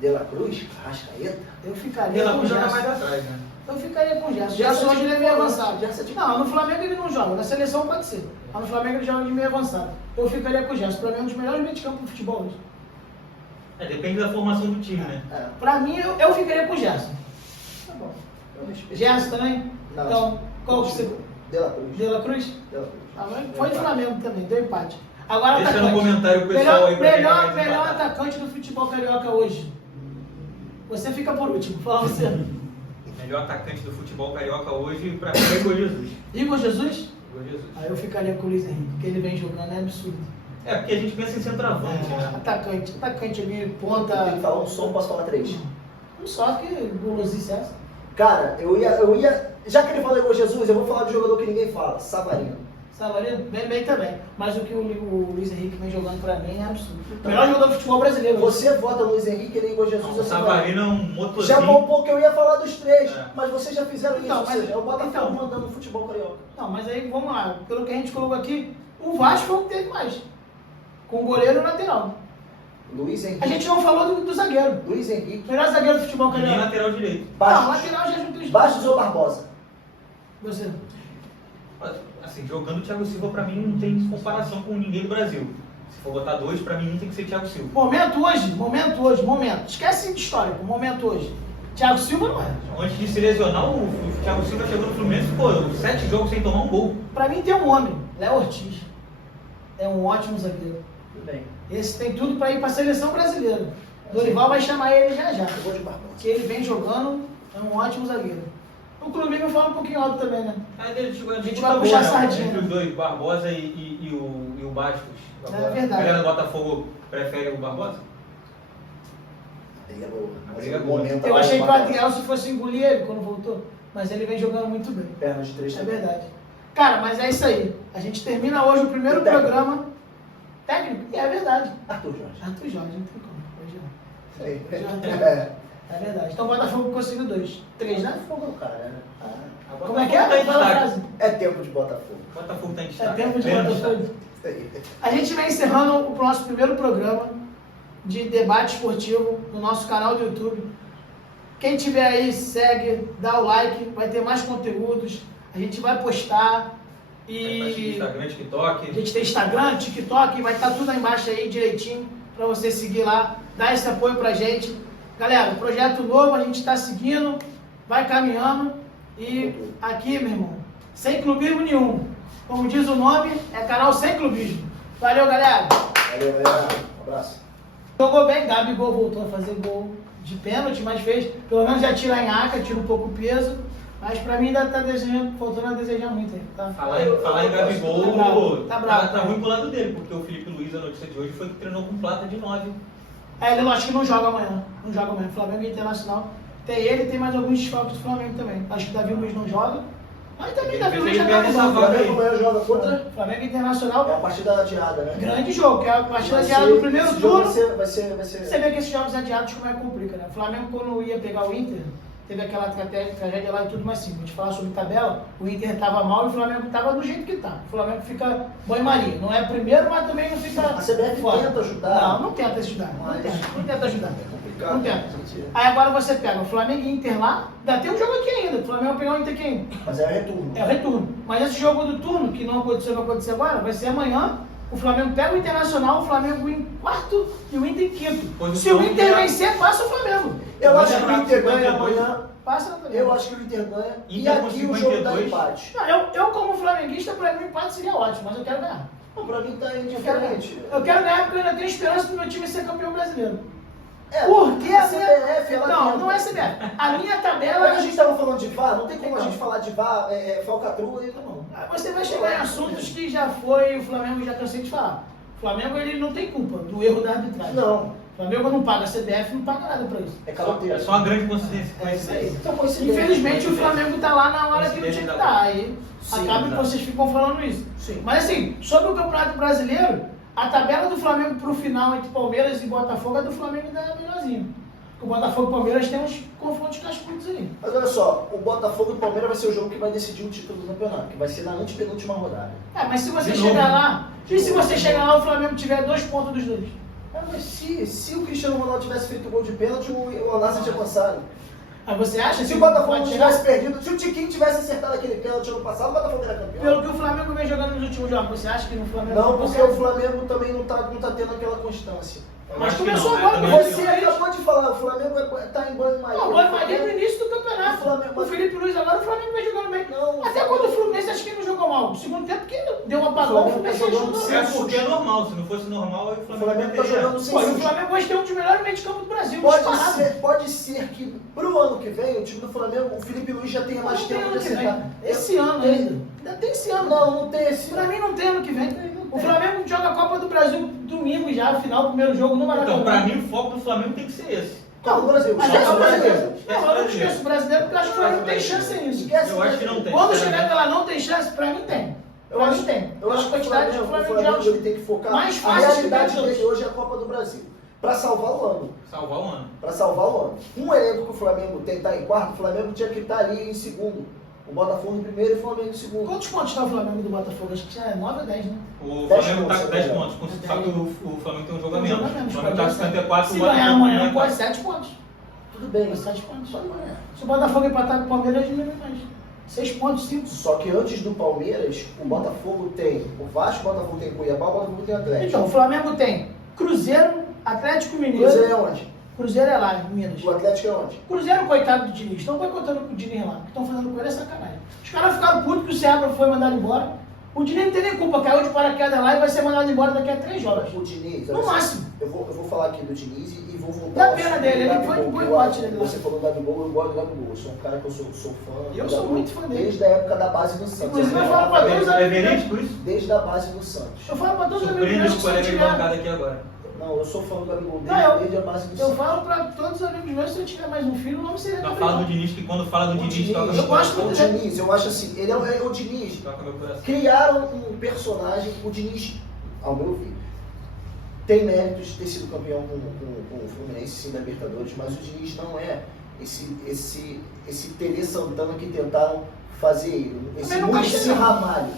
De La Cruz, Arrascaeta. Eu ficaria Pela com o Cruz joga mais Gerson. atrás, né? Eu ficaria com o Gerson. Gerson Gerson hoje ele é meio avançado. Gerson é tipo- Não, no Flamengo ele não joga. Na seleção pode ser. Mas no Flamengo ele joga de meio avançado. Eu ficaria com o Gerson. Pra mim é um dos melhores meio de campo do futebol hoje. Depende da formação do time, né? É, Pra mim, eu ficaria com o Gerson. tá bom. Eu respeito. Gerson também? Não, Então, qual que você... De La Cruz. De La Cruz? De La Cruz. Ah, mas foi do Flamengo também, deu empate. Agora Deixa atacante. no comentário o pessoal aí pra melhor quem vai melhor desempatar. atacante do futebol carioca hoje. Você fica por último, fala você. Melhor atacante do futebol carioca hoje, pra mim, é Igor Jesus. Igor Jesus? Igor Jesus. Aí eu ficaria com o Luiz Henrique, porque ele vem jogando, é absurdo. É, porque a gente pensa em centroavante, né? Atacante ali, Tem que ponta. falar um som, posso falar três? Um só que golosice é essa. Cara, eu ia. Já que ele falou igual Jesus, eu vou falar do jogador que ninguém fala, Savarino. Savarino, bem também. Mas o que o Luiz Henrique vem jogando pra mim é absurdo. Melhor jogador do futebol brasileiro. Você vota no Luiz Henrique, ele é igual Jesus, O eu Savarino é um Já motorzinho. poupou que eu ia falar dos três, É. mas vocês já fizeram Então, isso, mas- ou seja, é o Botafogo então. mandando no futebol carioca. Não, mas aí vamos lá. Pelo que a gente colocou aqui, o Vasco foi o que teve mais. Com o goleiro e o lateral. Luiz A Henrique. gente não falou do zagueiro. Luiz Henrique. Melhor zagueiro do futebol E nem carioca. lateral direito. Não, Bastos. lateral já juntou os Bastos ou Barbosa? Você. Assim, jogando o Thiago Silva, pra mim, não tem comparação com ninguém do Brasil. Se for botar dois, pra mim, um tem que ser Thiago Silva. Momento hoje. Esquece de histórico, momento hoje. Thiago Silva não é. Antes de se lesionar, o Thiago Silva chegou no Fluminense e ficou 7 jogos sem tomar um gol. Pra mim tem um homem, Léo Ortiz. É um ótimo zagueiro. Tudo bem. Esse tem tudo pra ir pra seleção brasileira. Dorival vai chamar ele já. Eu vou de Barbosa. Que ele vem jogando, é um ótimo zagueiro. O Clubinho fala um pouquinho alto também, né? Aí ele chegou A gente vai puxar a sardinha. entre os dois, Barbosa e o Bastos. É verdade. A galera do Botafogo prefere o Barbosa? A briga é boa. A Mas briga é o boa. momento Eu é achei que o Barbosa. Adriel se fosse engolir ele quando voltou. Mas ele vem jogando muito bem. Pernas de três É também. verdade. Cara, mas é isso aí. A gente termina hoje o primeiro E técnico? programa. Técnico? E é verdade. Arthur Jorge. Arthur Jorge, não tem como. Hoje não. É. É verdade. Então o Botafogo conseguiu 2. 3, né? Botafogo é o cara, né? A Como é que é? Botafogo tá em Fala a destaque. frase. É tempo de Botafogo. O Botafogo tá em É destaque. tempo de Pleno Botafogo. destaque. Isso aí. A gente vem encerrando o nosso primeiro programa de debate esportivo no nosso canal do YouTube. Quem tiver aí, segue, dá o like, vai ter mais conteúdos. A gente vai postar. E Instagram, a TikTok. gente tem Instagram, TikTok, vai estar tudo aí embaixo aí direitinho para você seguir lá, dar esse apoio pra gente. Galera, projeto novo, a gente está seguindo, vai caminhando e aqui, meu irmão, sem clubismo nenhum. Como diz o nome, é canal sem clubismo. Valeu, galera! Valeu, galera. Um abraço. Jogou bem, Gabigol voltou a fazer gol de pênalti, mas fez, pelo menos já tira em aca, tira um pouco o peso. Mas pra mim ainda tá desejando, faltando a desejar muito aí, tá? Falar em Gabigol, Tá bravo, tá bravo. tá ruim pro lado dele, porque o Felipe Luiz, a notícia de hoje, foi que treinou com plata de 9. É, ele acho que não joga amanhã. Não joga amanhã. Flamengo e Internacional Tem ele, tem mais alguns desfalques do Flamengo também. Acho que o Davi Luiz não joga. Mas também Davi Luiz já tá no O banco. Flamengo amanhã joga contra. Flamengo Internacional. É a partida adiada, né? Grande jogo, que é a partida Vai adiada ser- do primeiro esse jogo turno. Vai ser. Você vê que esses jogos adiados como é que complica, né? O Flamengo, quando ia pegar o Inter, teve aquela tragédia lá e tudo, mas sim, vou te falar sobre tabela, o Inter estava mal e o Flamengo estava do jeito que está. O Flamengo fica banho-maria. Não é primeiro, mas também não fica A CBF fora. tenta ajudar. Não tenta ajudar. Não tenta ajudar. complicado. Não tenta. Aí agora você pega o Flamengo e Inter lá, ainda tem um jogo aqui ainda. O Flamengo vai pegar o Inter aqui ainda. Mas é retorno. É o retorno. Mas esse jogo do turno, que não aconteceu agora, vai ser amanhã. O Flamengo pega o Internacional, o Flamengo em quarto e o Inter em quinto. Se o Inter vencer, passa o Flamengo. Eu acho que o Inter ganha amanhã. Passa o Flamengo. Eu acho que o Inter ganha. E Inter aqui com o jogo dá 52. empate. Não, eu como flamenguista, pra mim o empate seria ótimo, mas eu quero ganhar. Não, pra mim tá Eu quero ganhar. indiferente. Eu quero ganhar porque eu ainda tenho esperança do meu time ser campeão brasileiro. É, Porque a CBF, ela Não, tenta. não é CBF. A minha Mas tabela. a gente tava falando de VAR, não tem como a Não. gente falar de VAR, falcatrua e não. Você vai chegar em assuntos que já foi, o Flamengo já cansei de falar. O Flamengo ele não tem culpa do erro da arbitragem. Não, O Flamengo não paga, a CBF não paga nada pra isso. é caloteiro. É só uma grande consciência. É isso aí. Então, coincidência. Infelizmente o Flamengo tá lá na hora que não tinha que estar. Aí Sim, acaba que exato. vocês ficam falando isso. Sim. Mas assim, sobre o Campeonato Brasileiro, a tabela do Flamengo pro final entre Palmeiras e Botafogo é do Flamengo ainda melhorzinha. O Botafogo e Palmeiras tem uns confrontos cascudos aí. Mas olha só, o Botafogo e o Palmeiras vai ser o jogo que vai decidir o título do campeonato, que vai ser na antepenúltima rodada. É, mas se você De chegar novo. lá, e se você chegar lá o Flamengo tiver 2 pontos dos dois? Mas se o Cristiano Ronaldo tivesse feito o gol de pênalti, o Onassi tinha passado. Aí você acha Se que o Botafogo não pode chegar? tivesse perdido, se o Tiquinho tivesse acertado aquele pênalti ano passado, o Botafogo era campeão. Pelo que o Flamengo vem jogando nos últimos jogos, você acha que no Flamengo Não, porque consegue? o Flamengo também não tá tendo aquela constância. Mas acho que começou não, agora, né? mas Você acabou de falar, o Flamengo tá em banho-maria. Não, agora vai desde o início do campeonato. O Flamengo- O Felipe Luiz agora, o Flamengo vem jogando bem. Não, Até quando o Fluminense acho que não jogou mal. O segundo tempo que deu um apagão, o Flamengo Fluminense tá jogando jogou É mal. porque é normal, se não fosse normal, aí o O Flamengo Flamengo tá teria. jogando sem Pô, e o susto. Flamengo hoje tem um dos melhores meio de campo do Brasil. disparado. Pode ser que pro ano que vem, o time do Flamengo, o Felipe Luiz já tenha mais Não tem tempo de ano que acertar. vem. Esse ano Tem. ainda. Ainda tem esse ano. Não tem esse. Pra mim não tem ano que vem. O Flamengo joga a Copa do Brasil domingo já, final, primeiro jogo no Maracanã. Então, pra mim, o foco do Flamengo tem que ser esse. Copa do Brasil. Mas Só é o o brasileiro. brasileiro. Não, eu não esqueço o brasileiro porque eu acho que o Flamengo não tem chance nisso. Esquece Eu acho que não tem. Quando sinceramente. chegar ela não tem chance, pra mim tem. Pra mim tem. Eu acho que o quantidade de Flamengo ele tem que focar. mais A fácil de realidade ganhar dele hoje é a Copa do Brasil. Pra salvar o ano. Salvar o ano. Pra salvar o ano. Um elenco que o Flamengo tem tá em quarto, o Flamengo tinha que estar ali em segundo. O Botafogo em primeiro e o Flamengo em segundo. Quantos pontos está o Flamengo do Botafogo? Acho que já é 9 ou 10, né? O 10 Flamengo tá com pontos, 10 né? pontos. Só que o Flamengo tem um jogo a Tem um menos. jogo a menos, O Flamengo tá com 54, Se o ganhar Botafogo amanhã, tem pode 7 pontos. Tudo bem. Pode 7 pontos. Só amanhã. Se o Botafogo empatar com o Palmeiras, diminui mais. 6 pontos, 5. Só que antes do Palmeiras, o Botafogo tem o Vasco, o Botafogo tem Cuiabá, o Botafogo tem Atlético. Então, o Flamengo tem Cruzeiro, Atlético Mineiro. Cruzeiro é onde? Cruzeiro é lá, em Minas. O Atlético é onde? Cruzeiro, coitado do Diniz. Estão boicotando o Diniz lá. O que estão fazendo com ele é sacanagem. Os caras ficaram putos que o Seabra foi mandado embora. O Diniz não tem nem culpa. Caiu de paraquedas lá e vai ser mandado embora daqui a 3 jogos. O Diniz. No olha só, máximo. Eu vou falar aqui do Diniz e vou voltar. Dá ao pena assunto dele, do ele foi Gabigol, um que boicote dele lá. Você falou do Gabigol, eu gosto do Gabigol. Eu sou um cara que eu sou fã. Eu do sou Gabigol muito fã dele. Desde a época da base do Santos. Inclusive, eu falo pra todos os É amigos meus. verídico isso? Desde a base do Santos. Eu falo pra todos os amigos Surpreende meus o que se eu colega de tiver... bancada aqui agora. Não, eu sou fã do Gabigol Não, eu- desde a base do Eu Santos. falo pra todos os amigos meus, se eu tiver mais um filho, o nome seria Não Gabriel. fala do Diniz, que quando fala do O Diniz, Diniz, toca eu meu gosto coração. o Diniz, eu acho assim, ele é o Diniz. Toca meu coração. Criaram um personagem, o Diniz, ao meu ver, tem méritos de ter sido campeão com o Fluminense, sim, da Libertadores, mas o Diniz não é esse Tele Santana que tentaram fazer ele, esse Também não Muricy achei, não. Ramalho.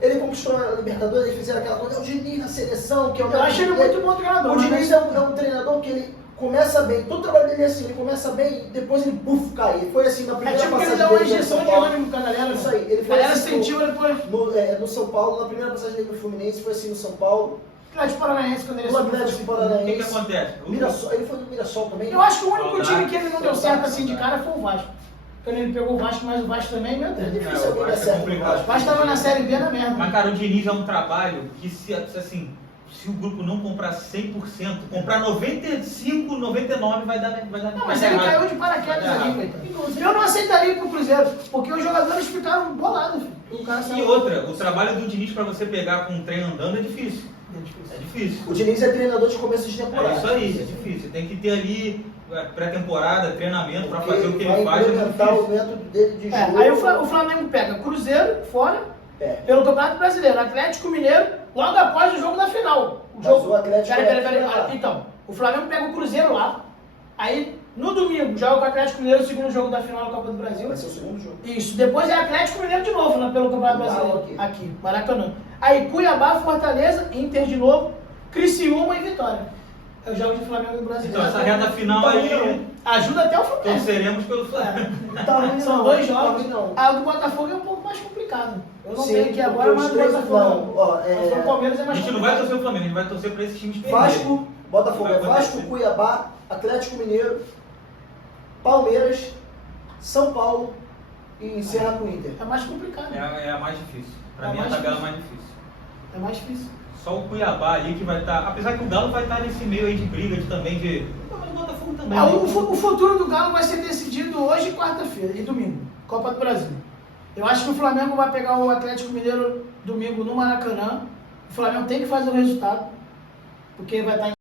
Ele conquistou a Libertadores, eles fizeram aquela coisa, é o Diniz na seleção, que é o Eu acho ele muito bom treinador. O mas- Diniz é um treinador que ele começa bem, todo trabalho dele é assim, ele começa bem, depois ele cai. Ele foi assim na É primeira tipo que ele passagem dá uma dele no injeção São de Paulo. ânimo pra galera. Isso aí, ele A foi galera assim, sentiu depois. no São Paulo, na primeira passagem dele no Fluminense, foi assim no São Paulo. Atlético Paranaense, quando ele No subiu, Atlético foi assim. O Paranaense. que que acontece? Mirassol, ele foi no Mirassol também. Eu acho que o único Saudade, time que ele não deu certo saudade, assim de cara foi o Vasco. Quando ele pegou o Vasco, mas o Vasco também, meu Deus. É difícil É, alguém o dar Vasco é certo no complicado. O Vasco. Vasco tava na Série B na merda. Mas, cara, o Diniz é um trabalho que, se o grupo não comprar 100%, comprar 95, 99 vai dar Não, mas vai ele dar caiu errado. de paraquedas Vai dar ali, errado. coitado. Eu não aceitaria pro Cruzeiro, porque os jogadores ficaram bolados, filho. O cara E saiu- outra, o trabalho do Diniz pra você pegar com um trem andando é difícil. É difícil. É difícil. O Diniz é treinador de começo de temporada. É isso aí, é difícil. Tem que ter ali pré-temporada, treinamento para Porque fazer o que vai ele faz. É implementar o difícil. método dele de jogo. Aí o Flamengo pega Cruzeiro fora, É. pelo Campeonato Brasileiro, Atlético Mineiro, logo após o jogo da final. Mas o Atlético Peraí. vai- Então, o Flamengo pega o Cruzeiro lá, aí no domingo joga com o Atlético Mineiro, o segundo jogo da final da Copa do Brasil. Vai ser o segundo jogo. Isso, depois é Atlético Mineiro de novo, né, pelo Campeonato Não, Brasileiro. Aqui, Maracanã. Aí Cuiabá, Fortaleza, Inter de novo, Criciúma e Vitória. É o jogo de Flamengo e Brasileiro. Então, essa reta final aí, ajuda até o Flamengo. torceremos pelo Flamengo. Tá ruim São não, dois tá jogos. ruim não. A do Botafogo é um pouco mais complicado. Eu não Sim, tenho aqui agora, mas os o três Botafogo não. Ó, Mas o Palmeiras é A mais gente não vai torcer o Flamengo, a gente vai torcer para esses times perderem. Vasco, Botafogo Vai é Vasco, acontecer. Cuiabá, Atlético Mineiro, Palmeiras, São Paulo e encerra com o Inter. É mais complicado. É a mais difícil. Para É mim, a mais tabela difícil. mais difícil. É mais difícil. Só o Cuiabá ali que vai estar. Apesar que o Galo vai estar nesse meio aí de briga também de. Não, mas o Botafogo também. Ah, né? o futuro do Galo vai ser decidido hoje, quarta-feira e domingo. Copa do Brasil. Eu acho que o Flamengo vai pegar o Atlético Mineiro domingo no Maracanã. O Flamengo tem que fazer o resultado, porque vai estar em